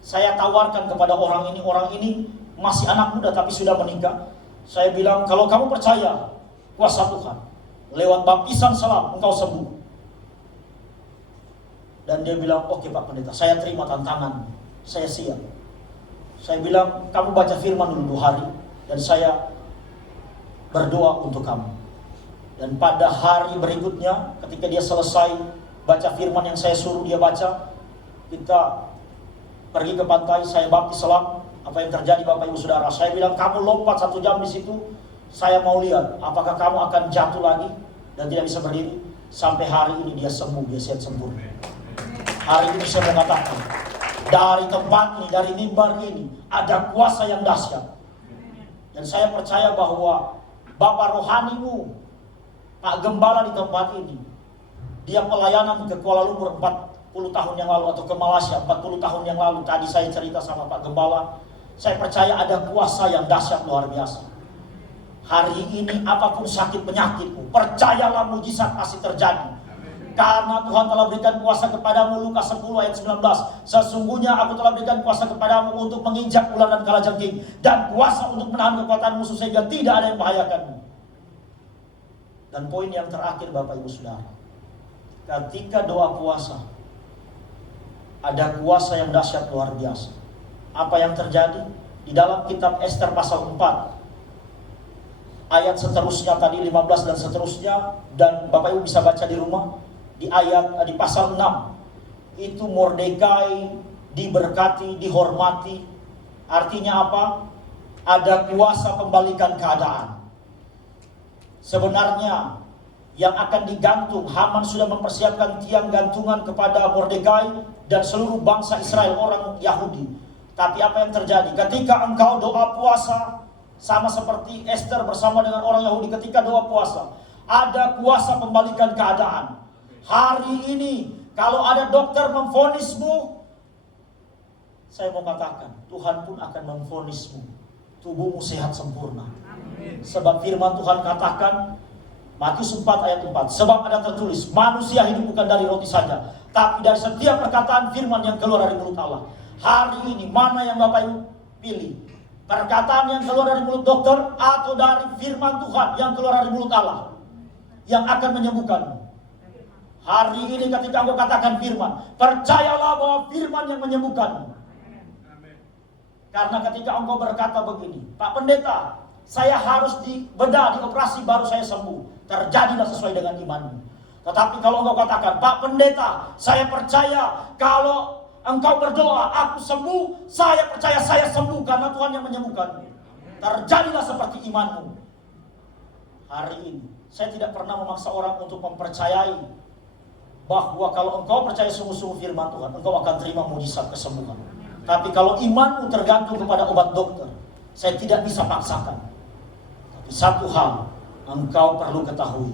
Saya tawarkan kepada orang ini masih anak muda tapi sudah menikah. Saya bilang, kalau kamu percaya kuasa Tuhan, lewat baptisan salam engkau sembuh. Dan dia bilang, oke Pak Pendeta, saya terima tantangan, saya siap. Saya bilang, kamu baca firman dulu 2 hari, dan saya berdoa untuk kamu. Dan pada hari berikutnya, ketika dia selesai baca firman yang saya suruh dia baca, kita pergi ke pantai, saya baptis selam. Apa yang terjadi Bapak Ibu Saudara? Saya bilang, kamu lompat 1 jam di situ, saya mau lihat apakah kamu akan jatuh lagi dan tidak bisa berdiri. Sampai hari ini dia sembuh, dia sehat sempurna. Hari ini saya mengatakan, dari tempat ini, dari mimbar ini, ada kuasa yang dahsyat. Dan saya percaya bahwa Bapak rohanimu, Pak Gembala di tempat ini, dia pelayanan ke Kuala Lumpur 40 tahun yang lalu atau ke Malaysia 40 tahun yang lalu. Tadi saya cerita sama Pak Gembala, saya percaya ada kuasa yang dahsyat luar biasa. Hari ini apapun sakit penyakitmu, percayalah mujizat pasti terjadi. Karena Tuhan telah berikan kuasa kepadamu, Lukas 10 ayat 19. Sesungguhnya aku telah berikan kuasa kepadamu untuk menginjak ular dan kalajengking, dan kuasa untuk menahan kekuatan musuh sehingga tidak ada yang membahayakanmu. Dan poin yang terakhir Bapak Ibu Saudara, ketika doa puasa, ada kuasa yang dahsyat luar biasa. Apa yang terjadi? Di dalam kitab Ester pasal 4 ayat seterusnya tadi 15 dan seterusnya, dan Bapak Ibu bisa baca di rumah. Di pasal 6 itu Mordekai diberkati, dihormati. Artinya apa? Ada kuasa pembalikan keadaan. Sebenarnya yang akan digantung, Haman sudah mempersiapkan tiang gantungan kepada Mordekai dan seluruh bangsa Israel, orang Yahudi. Tapi apa yang terjadi? Ketika engkau doa puasa, sama seperti Ester bersama dengan orang Yahudi, ketika doa puasa, ada kuasa pembalikan keadaan. Hari ini kalau ada dokter memvonismu, saya mau katakan Tuhan pun akan memvonismu, tubuhmu sehat sempurna. Sebab firman Tuhan katakan, Matius 4 ayat 4, sebab ada tertulis, manusia hidup bukan dari roti saja, tapi dari setiap perkataan firman yang keluar dari mulut Allah. Hari ini mana yang Bapak Ibu pilih? Perkataan yang keluar dari mulut dokter atau dari firman Tuhan yang keluar dari mulut Allah yang akan menyembuhkanmu? Hari ini ketika engkau katakan firman, percayalah bahwa firman yang menyembuhkanmu. Karena ketika engkau berkata begini, Pak Pendeta, saya harus dibedah, dioperasi baru saya sembuh, terjadilah sesuai dengan imanmu. Tetapi kalau engkau katakan, Pak Pendeta, saya percaya kalau engkau berdoa, aku sembuh, saya percaya saya sembuh karena Tuhan yang menyembuhkan. Terjadilah seperti imanmu. Hari ini, saya tidak pernah memaksa orang untuk mempercayai bahwa kalau engkau percaya sungguh-sungguh firman Tuhan, engkau akan terima mujizat kesembuhan. Tapi kalau imanmu tergantung kepada obat dokter, saya tidak bisa paksakan. Tapi satu hal, engkau perlu ketahui,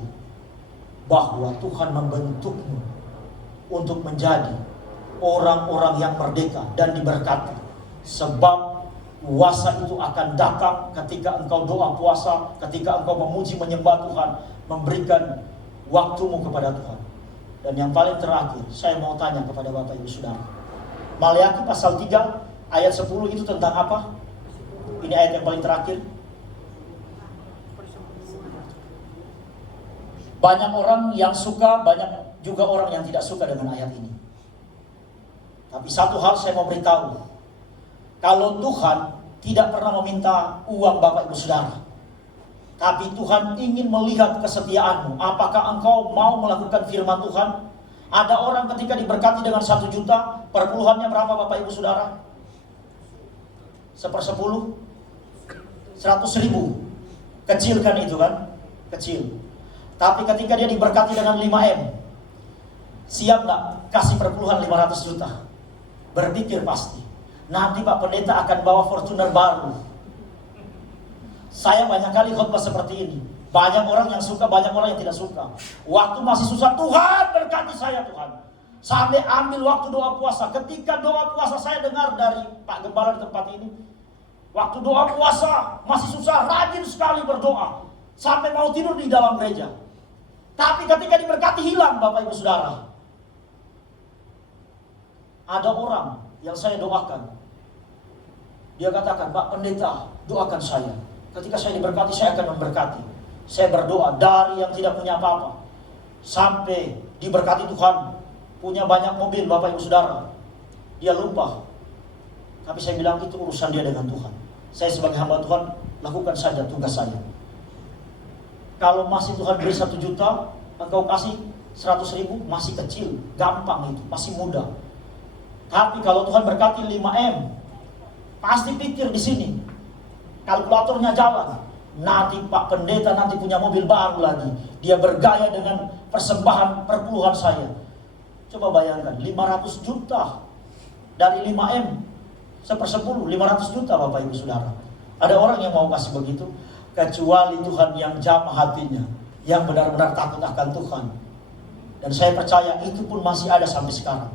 bahwa Tuhan membentukmu untuk menjadi orang-orang yang merdeka dan diberkati. Sebab kuasa itu akan datang ketika engkau doa puasa, ketika engkau memuji menyembah Tuhan, memberikan waktumu kepada Tuhan. Dan yang paling terakhir, saya mau tanya kepada Bapak Ibu Saudara, Maleakhi pasal 3 ayat 10 itu tentang apa? Ini ayat yang paling terakhir. Banyak orang yang suka, banyak juga orang yang tidak suka dengan ayat ini. Tapi satu hal saya mau beritahu, kalau Tuhan tidak pernah meminta uang Bapak Ibu Saudara, tapi Tuhan ingin melihat kesetiaanmu. Apakah engkau mau melakukan firman Tuhan? Ada orang ketika diberkati dengan 1 juta, perpuluhannya berapa Bapak Ibu Saudara? 1/10? 100.000. Kecil kan itu kan? Kecil. Tapi ketika dia diberkati dengan 5M, siap gak kasih perpuluhan 500 juta? Berpikir pasti, nanti Pak Pendeta akan bawa Fortuner baru. Saya banyak kali khotbah seperti ini. Banyak orang yang suka, banyak orang yang tidak suka. Waktu masih susah, Tuhan berkati saya Tuhan. Sampai ambil waktu doa puasa. Ketika doa puasa saya dengar dari Pak Gembala di tempat ini, waktu doa puasa masih susah, rajin sekali berdoa. Sampai mau tidur di dalam gereja. Tapi ketika diberkati hilang Bapak Ibu Saudara. Ada orang yang saya doakan. Dia katakan, Pak Pendeta, doakan saya. Ketika saya diberkati, saya akan memberkati. Saya berdoa dari yang tidak punya apa-apa sampai diberkati Tuhan, punya banyak mobil Bapak Ibu Saudara. Dia lupa. Tapi saya bilang itu urusan dia dengan Tuhan. Saya sebagai hamba Tuhan, lakukan saja tugas saya. Kalau masih Tuhan beri 1 juta, engkau kasih 100.000, masih kecil, gampang itu, masih mudah. Tapi kalau Tuhan berkati 5M, pasti pikir di sini, kalkulatornya jalan. Nanti Pak Pendeta nanti punya mobil baru lagi. Dia bergaya dengan persembahan perpuluhan saya. Coba bayangkan, 500 juta dari 5M, 1/10, 500 juta Bapak Ibu Saudara. Ada orang yang mau kasih begitu, kecuali Tuhan yang jamah hatinya, yang benar-benar takut akan Tuhan. Dan saya percaya itu pun masih ada sampai sekarang.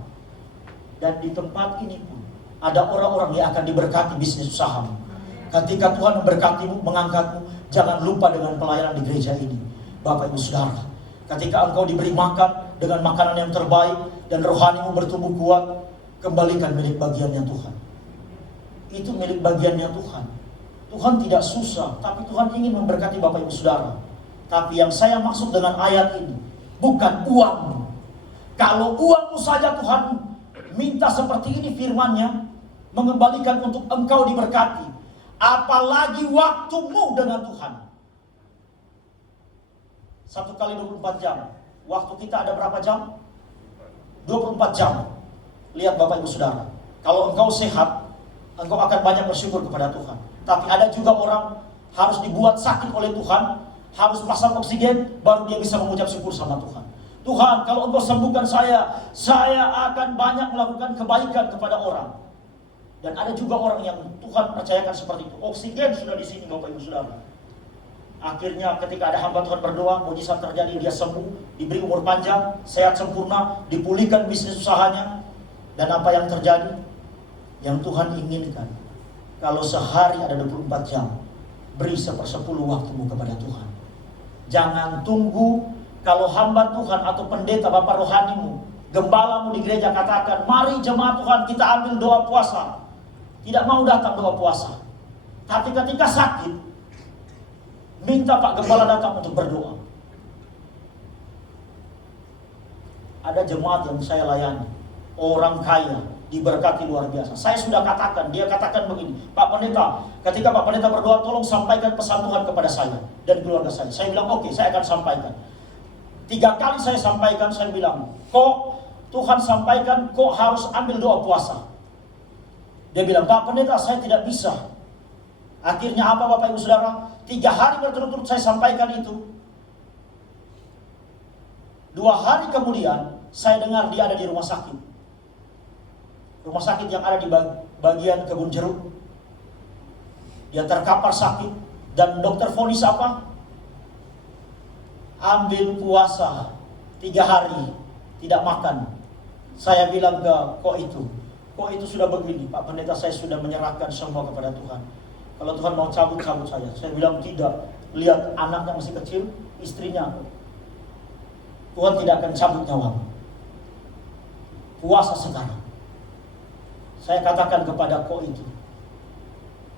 Dan di tempat ini pun ada orang-orang yang akan diberkati bisnis usahamu. Ketika Tuhan memberkatimu, mengangkatmu, jangan lupa dengan pelayanan di gereja ini. Bapak Ibu Saudara, ketika engkau diberi makan dengan makanan yang terbaik dan rohanimu bertumbuh kuat, kembalikan milik bagiannya Tuhan. Itu milik bagiannya Tuhan. Tuhan tidak susah, tapi Tuhan ingin memberkati Bapak Ibu Saudara. Tapi yang saya maksud dengan ayat ini, bukan uangmu. Kalau uangmu saja Tuhan minta seperti ini firman-Nya, mengembalikan untuk engkau diberkati. Apalagi waktumu dengan Tuhan. 1 kali 24 jam. Waktu kita ada berapa jam? 24 jam. Lihat Bapak Ibu Saudara, kalau engkau sehat, engkau akan banyak bersyukur kepada Tuhan. Tapi ada juga orang harus dibuat sakit oleh Tuhan, harus pasang oksigen, baru dia bisa mengucap syukur sama Tuhan. Tuhan, kalau engkau sembuhkan saya akan banyak melakukan kebaikan kepada orang. Dan ada juga orang yang Tuhan percayakan seperti itu. Oksigen sudah di sini Bapak Ibu Saudara. Akhirnya ketika ada hamba Tuhan berdoa, mujizat terjadi, dia sembuh, diberi umur panjang, sehat sempurna, dipulihkan bisnis usahanya. Dan apa yang terjadi? Yang Tuhan inginkan, kalau sehari ada 24 jam, beri 1/10 waktumu kepada Tuhan. Jangan tunggu kalau hamba Tuhan atau pendeta bapak rohanimu, gembalamu di gereja katakan, mari jemaat Tuhan kita ambil doa puasa. Tidak mau datang doa puasa. Tapi ketika sakit, minta Pak Gembala datang untuk berdoa. Ada jemaat yang saya layani, orang kaya, diberkati luar biasa. Saya sudah katakan, dia katakan begini, Pak Pendeta, ketika Pak Pendeta berdoa, tolong sampaikan pesan Tuhan kepada saya dan keluarga saya. Saya bilang, oke, saya akan sampaikan. 3 kali saya sampaikan, saya bilang, kok Tuhan sampaikan, kok harus ambil doa puasa? Dia bilang, Pak Pendeta, saya tidak bisa. Akhirnya apa Bapak Ibu Saudara? 3 hari berturut-turut saya sampaikan itu. 2 hari kemudian, saya dengar dia ada di rumah sakit. Rumah sakit yang ada di bagian Kebun Jeruk. Dia terkapar sakit. Dan dokter vonis apa? Ambil puasa 3 hari, tidak makan. Saya bilang ke kok itu sudah begini, Pak Pendeta, saya sudah menyerahkan semua kepada Tuhan. Kalau Tuhan mau cabut saya. Saya bilang tidak. Lihat anaknya masih kecil, istrinya. Tuhan tidak akan cabut nyawamu. Puasa sekarang. Saya katakan kepada itu,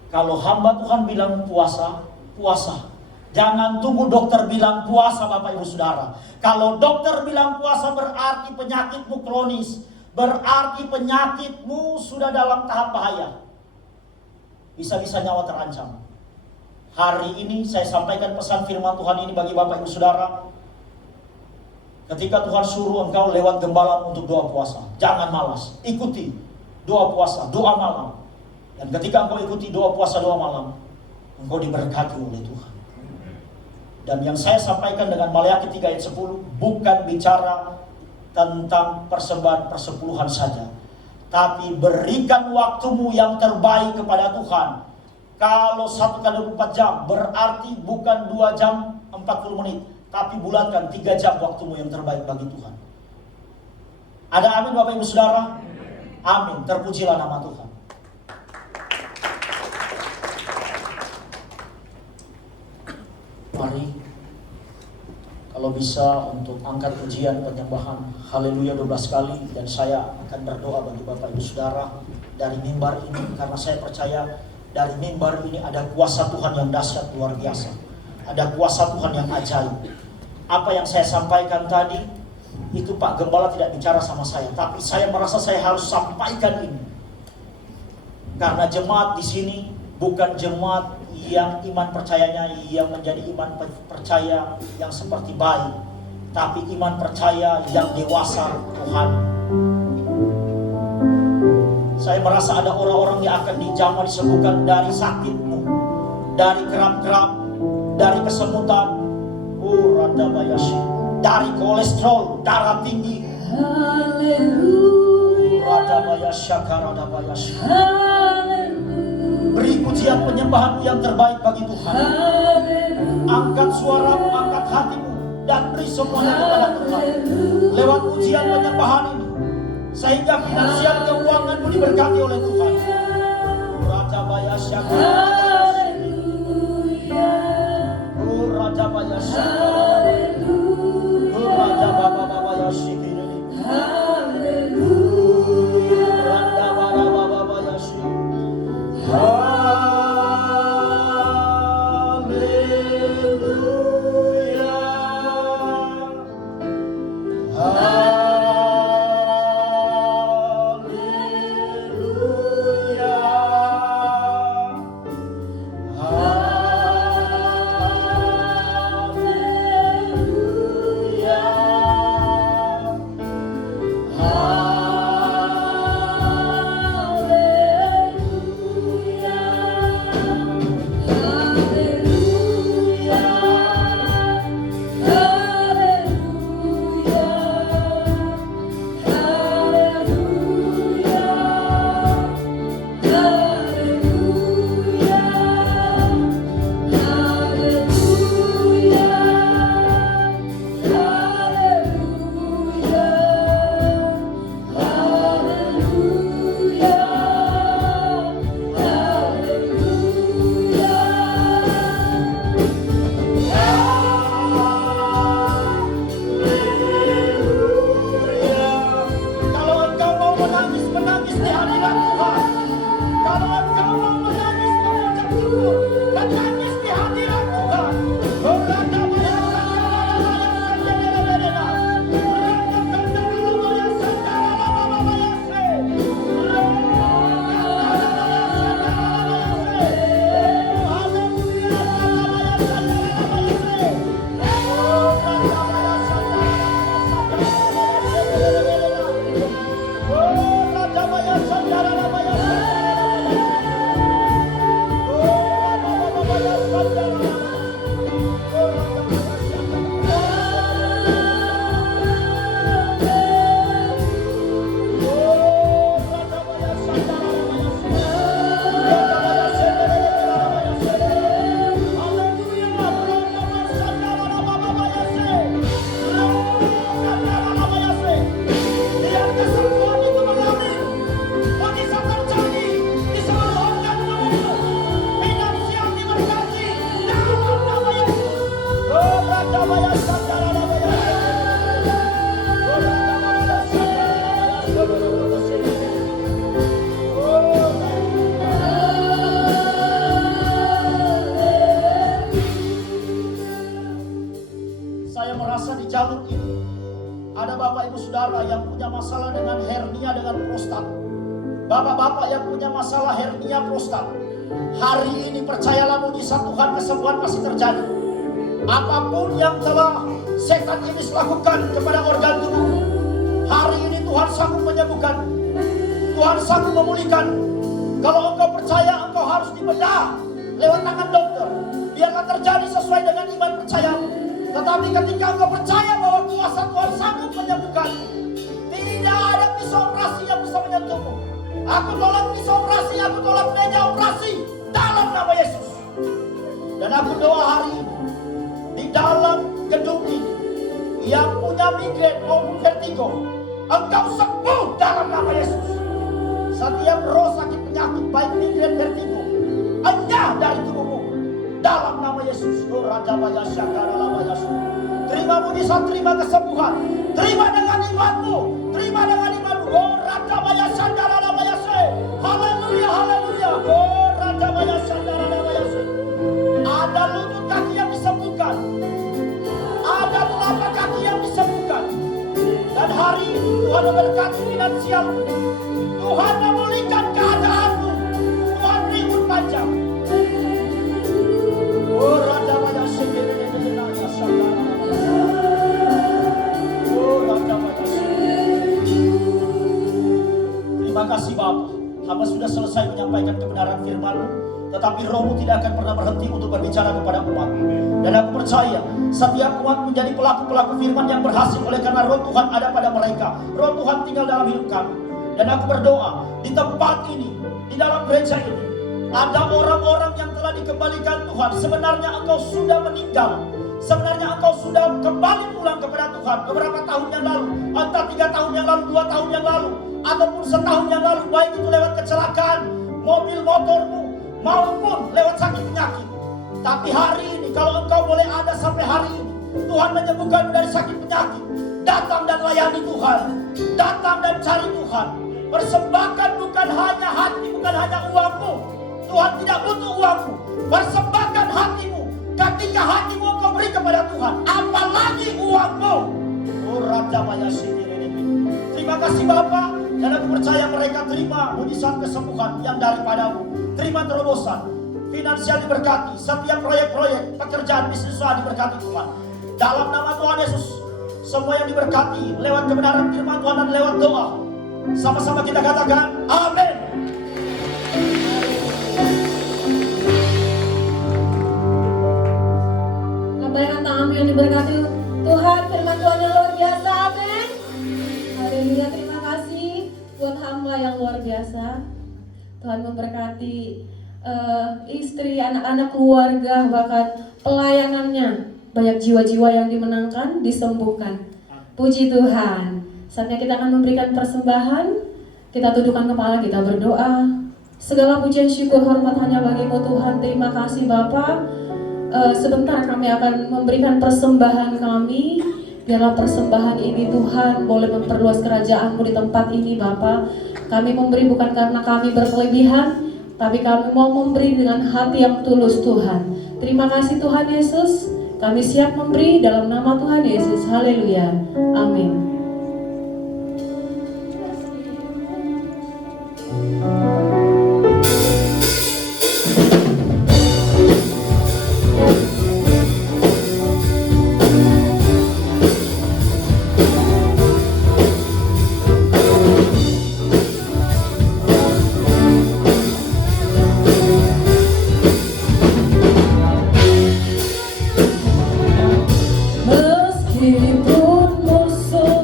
kalau hamba Tuhan bilang puasa, puasa. Jangan tunggu dokter bilang puasa Bapak Ibu Saudara. Kalau dokter bilang puasa berarti penyakitmu kronis. Berarti penyakitmu sudah dalam tahap bahaya. Bisa-bisa nyawa terancam. Hari ini saya sampaikan pesan firman Tuhan ini bagi Bapak Ibu Saudara. Ketika Tuhan suruh engkau lewat gembala untuk doa puasa, jangan malas. Ikuti doa puasa, doa malam. Dan ketika engkau ikuti doa puasa, doa malam, engkau diberkati oleh Tuhan. Dan yang saya sampaikan dengan Maleakhi 3 ayat 10 bukan bicara tentang persembahan persepuluhan saja, tapi berikan waktumu yang terbaik kepada Tuhan. Kalau 1 kali 24 jam berarti bukan 2 jam 40 menit, tapi bulatkan 3 jam waktumu yang terbaik bagi Tuhan. Ada amin Bapak Ibu Saudara? Amin, terpujilah nama Tuhan. Mari, kalau bisa untuk angkat pujian penyembahan haleluya 12 kali. Dan saya akan berdoa bagi Bapak Ibu Saudara dari mimbar ini, karena saya percaya dari mimbar ini ada kuasa Tuhan yang dahsyat luar biasa. Ada kuasa Tuhan yang ajaib. Apa yang saya sampaikan tadi itu Pak Gembala tidak bicara sama saya, tapi saya merasa saya harus sampaikan ini. Karena jemaat di sini bukan jemaat yang iman percayanya yang menjadi iman percaya yang seperti bayi, tapi iman percaya yang dewasa Tuhan. Saya merasa ada orang-orang yang akan dijamah disembuhkan dari sakitmu, dari kram-kram, dari kesemutan, dari kolesterol, darah tinggi. Haleluya. Haleluya. Beri pujian penyembahan yang terbaik bagi Tuhan. Angkat suaramu, angkat hatimu, dan beri semuanya kepada Tuhan. Lewat pujian penyembahan ini, sehingga finansial keuanganmu diberkati oleh Tuhan. Raja Baya Syaka, Raja Baya Syaka, Raja Baba Baba Yashiki, Raja Baba Baba Yashiki. Saya merasa di jalur ini ada Bapak Ibu Saudara yang punya masalah dengan hernia, dengan prostat. Bapak-bapak yang punya masalah hernia prostat, hari ini percayalah mujizat Tuhan, kesembuhan pasti terjadi. Apapun yang telah setan iblis lakukan kepada organ tubuh, hari ini Tuhan sanggup menyembuhkan, Tuhan sanggup memulihkan. Kalau engkau percaya, engkau harus dibedah lewat tangan dokter. Biarlah terjadi sesuai dengan iman percayamu. Tetapi ketika engkau percaya bahwa kuasa Tuhan sanggup menyembuhkan, tidak ada pisau operasi yang bisa menyentuhmu. Aku tolak pisau operasi, aku tolak meja operasi dalam nama Yesus. Dan aku doa hari ini, di dalam gedung ini, yang punya migrain maupun vertigo, engkau sembuh dalam nama Yesus. Setiap roh sakit penyakit, baik migrain, vertigo, enyah dari tubuhmu dalam nama Yesus. Oh Raja Baya Syakara Lama Yesus. Terima mujizat, terima kesembuhan, terima dengan imanmu, terima dengan imanmu. Oh Raja Baya Syakara Lama Yesus. Haleluya, haleluya. Oh Raja Baya Syakara Lama Yesus. Ada lutut kaki yang disembuhkan, ada telapak kaki yang disembuhkan. Dan hari ini Tuhan memberkati finansial, Tuhan memulihkan keadaanmu, Tuhan beri umur panjang. Oh Raja Baya Syakara Lama Yesus. Oh Raja Baya Syakara. Terima kasih Bapa, hamba sudah selesai menyampaikan kebenaran firman-Mu, tetapi Roh-Mu tidak akan pernah berhenti untuk berbicara kepada umat. Dan aku percaya setiap umat menjadi pelaku-pelaku firman yang berhasil oleh karena Roh Tuhan ada pada mereka. Roh Tuhan tinggal dalam hidup kami. Dan aku berdoa di tempat ini, di dalam gereja ini, Ada orang-orang yang telah dikembalikan Tuhan. Sebenarnya engkau sudah meninggal. Sebenarnya engkau sudah kembali pulang kepada Tuhan beberapa tahun yang lalu. Entah 3 tahun yang lalu, 2 tahun yang lalu, ataupun setahun yang lalu. Baik itu lewat kecelakaan mobil motormu, maupun lewat sakit penyakit. Tapi hari ini, kalau engkau boleh ada sampai hari ini, Tuhan menyembuhkanmu dari sakit penyakit. Datang dan layani Tuhan. Datang dan cari Tuhan. Persembahkan bukan hanya hati, bukan hanya uangmu. Tuhan tidak butuh uangmu. Persembahkan hatimu. Ketika hatimu engkau beri kepada Tuhan, apalagi uangmu. Oh, Raja Maya Sini. Terima kasih Bapa. Dan aku percaya mereka terima mujizat kesembuhan yang daripadamu. Terima terobosan. Finansial diberkati. Setiap proyek-proyek, pekerjaan, bisnis usaha diberkati Tuhan. Dalam nama Tuhan Yesus, semua yang diberkati lewat kebenaran firman Tuhan dan lewat doa. Sama-sama kita katakan, amin. Lambaikan tanganmu yang diberkati Tuhan, firman Tuhan yang luar biasa, amin. Haleluya, terima kasih buat hamba yang luar biasa. Tuhan memberkati istri, anak-anak, keluarga, bahkan pelayanannya. Banyak jiwa-jiwa yang dimenangkan, disembuhkan. Puji Tuhan. Saatnya kita akan memberikan persembahan. Kita tundukkan kepala, kita berdoa. Segala pujian, syukur, hormat hanya bagimu Tuhan. Terima kasih Bapa. Sebentar kami akan memberikan persembahan kami. Biarlah persembahan ini Tuhan boleh memperluas kerajaan-Mu di tempat ini Bapa. Kami memberi bukan karena kami berkelebihan, tapi kami mau memberi dengan hati yang tulus Tuhan. Terima kasih Tuhan Yesus. Kami siap memberi dalam nama Tuhan Yesus. Haleluya. Amin. Meskipun musuh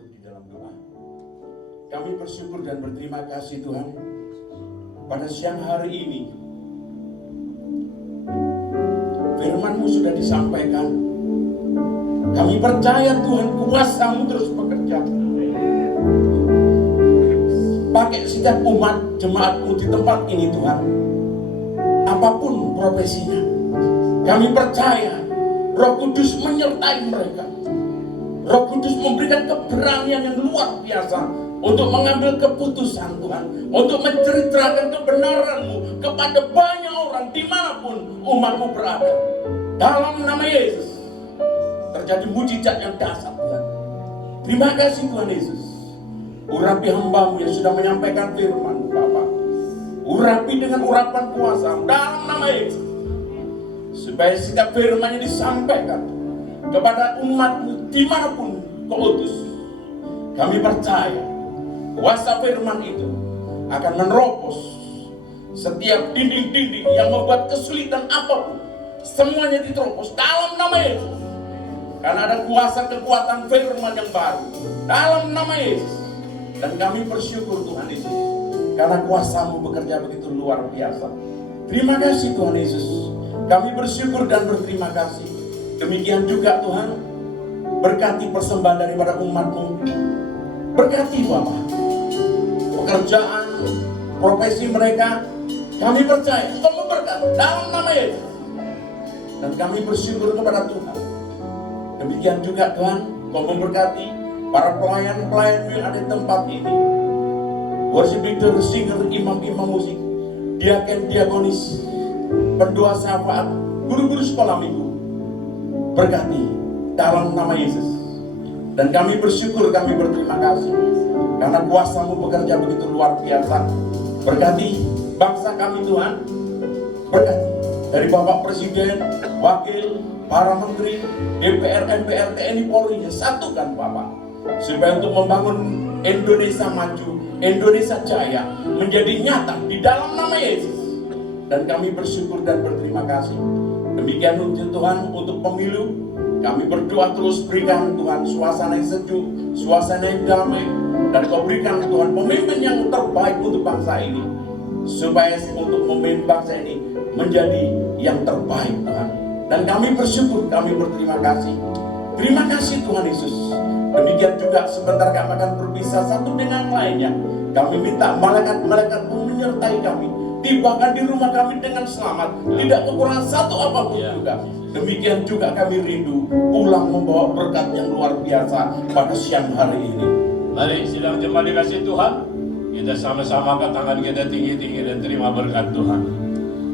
tutup di dalam doa. Kami bersyukur dan berterima kasih Tuhan pada siang hari ini. Firman-Mu sudah disampaikan. Kami percaya Tuhan kuasa-Mu terus bekerja. Pakai setiap umat jemaat-Mu di tempat ini Tuhan. Apapun profesinya, kami percaya Roh Kudus menyertai mereka. Roh Kudus memberikan keberanian yang luar biasa untuk mengambil keputusan Tuhan, untuk menceritakan kebenaran-Mu kepada banyak orang dimanapun umat-Mu berada. Dalam nama Yesus terjadi mujizat yang dahsyat Tuhan. Terima kasih Tuhan Yesus. Urapi hamba-Mu yang sudah menyampaikan firman Bapa. Urapi dengan urapan kuasa dalam nama Yesus, supaya setiap firman yang disampaikan kepada umat-Mu dimanapun Kau utus. Kami percaya kuasa firman itu akan menerobos setiap dinding-dinding yang membuat kesulitan apapun. Semuanya diterobos dalam nama Yesus. Karena ada kuasa kekuatan firman yang baru dalam nama Yesus. Dan kami bersyukur Tuhan Yesus, karena kuasa-Mu bekerja begitu luar biasa. Terima kasih Tuhan Yesus. Kami bersyukur dan berterima kasih. Demikian juga Tuhan, berkati persembahan daripada umat-Mu. Berkati Bapa pekerjaan, profesi mereka. Kami percaya Engkau memberkati dalam nama Yesus. Dan kami bersyukur kepada Tuhan. Demikian juga Tuhan, Engkau memberkati para pelayan-pelayan yang ada di tempat ini. Worship leader, singer, imam-imam musik, diaken, diakonis, pendoa syafaat, guru-guru sekolah minggu. Berkati dalam nama Yesus. Dan kami bersyukur, kami berterima kasih karena kuasa-Mu bekerja begitu luar biasa. Berkati bangsa kami Tuhan. Berkati dari Bapak Presiden, Wakil, para Menteri, DPR, MPR, TNI, Polri, satukan Bapak, supaya untuk membangun Indonesia maju, Indonesia jaya, menjadi nyata di dalam nama Yesus. Dan kami bersyukur dan berterima kasih. Demikian untuk Tuhan untuk pemilu. Kami berdoa terus berikan Tuhan suasana yang sejuk, suasana yang damai. Dan Kau berikan Tuhan pemimpin yang terbaik untuk bangsa ini. Supaya untuk memimpin bangsa ini menjadi yang terbaik Tuhan. Dan kami bersyukur, kami berterima kasih. Terima kasih Tuhan Yesus. Demikian juga sebentar kami akan berpisah satu dengan lainnya. Kami minta malaikat-malaikat-Mu menyertai kami. Tibakan di rumah kami dengan selamat. Tidak kekurangan satu apapun juga. Demikian juga kami rindu pulang membawa berkat yang luar biasa pada siang hari ini. Mari sidang jemaat dikasih Tuhan, kita sama-sama angkat tangan kita tinggi-tinggi dan terima berkat Tuhan.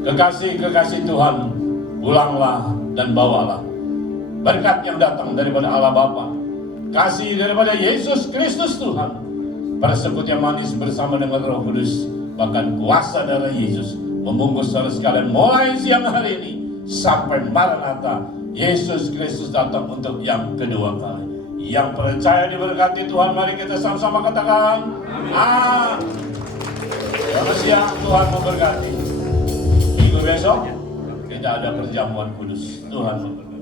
Kekasih-kekasih Tuhan, pulanglah dan bawalah berkat yang datang daripada Allah Bapa, kasih daripada Yesus Kristus Tuhan, persekutuan manis bersama dengan Roh Kudus, bahkan kuasa darah Yesus membungkus saudara sekalian mulai siang hari ini sampai Maranatha. Yesus Kristus datang untuk yang kedua kali. Yang percaya diberkati Tuhan, mari kita sama-sama katakan amin. Selamat siang, Tuhan memberkati. Minggu besok kita ada perjamuan kudus. Tuhan memberkati.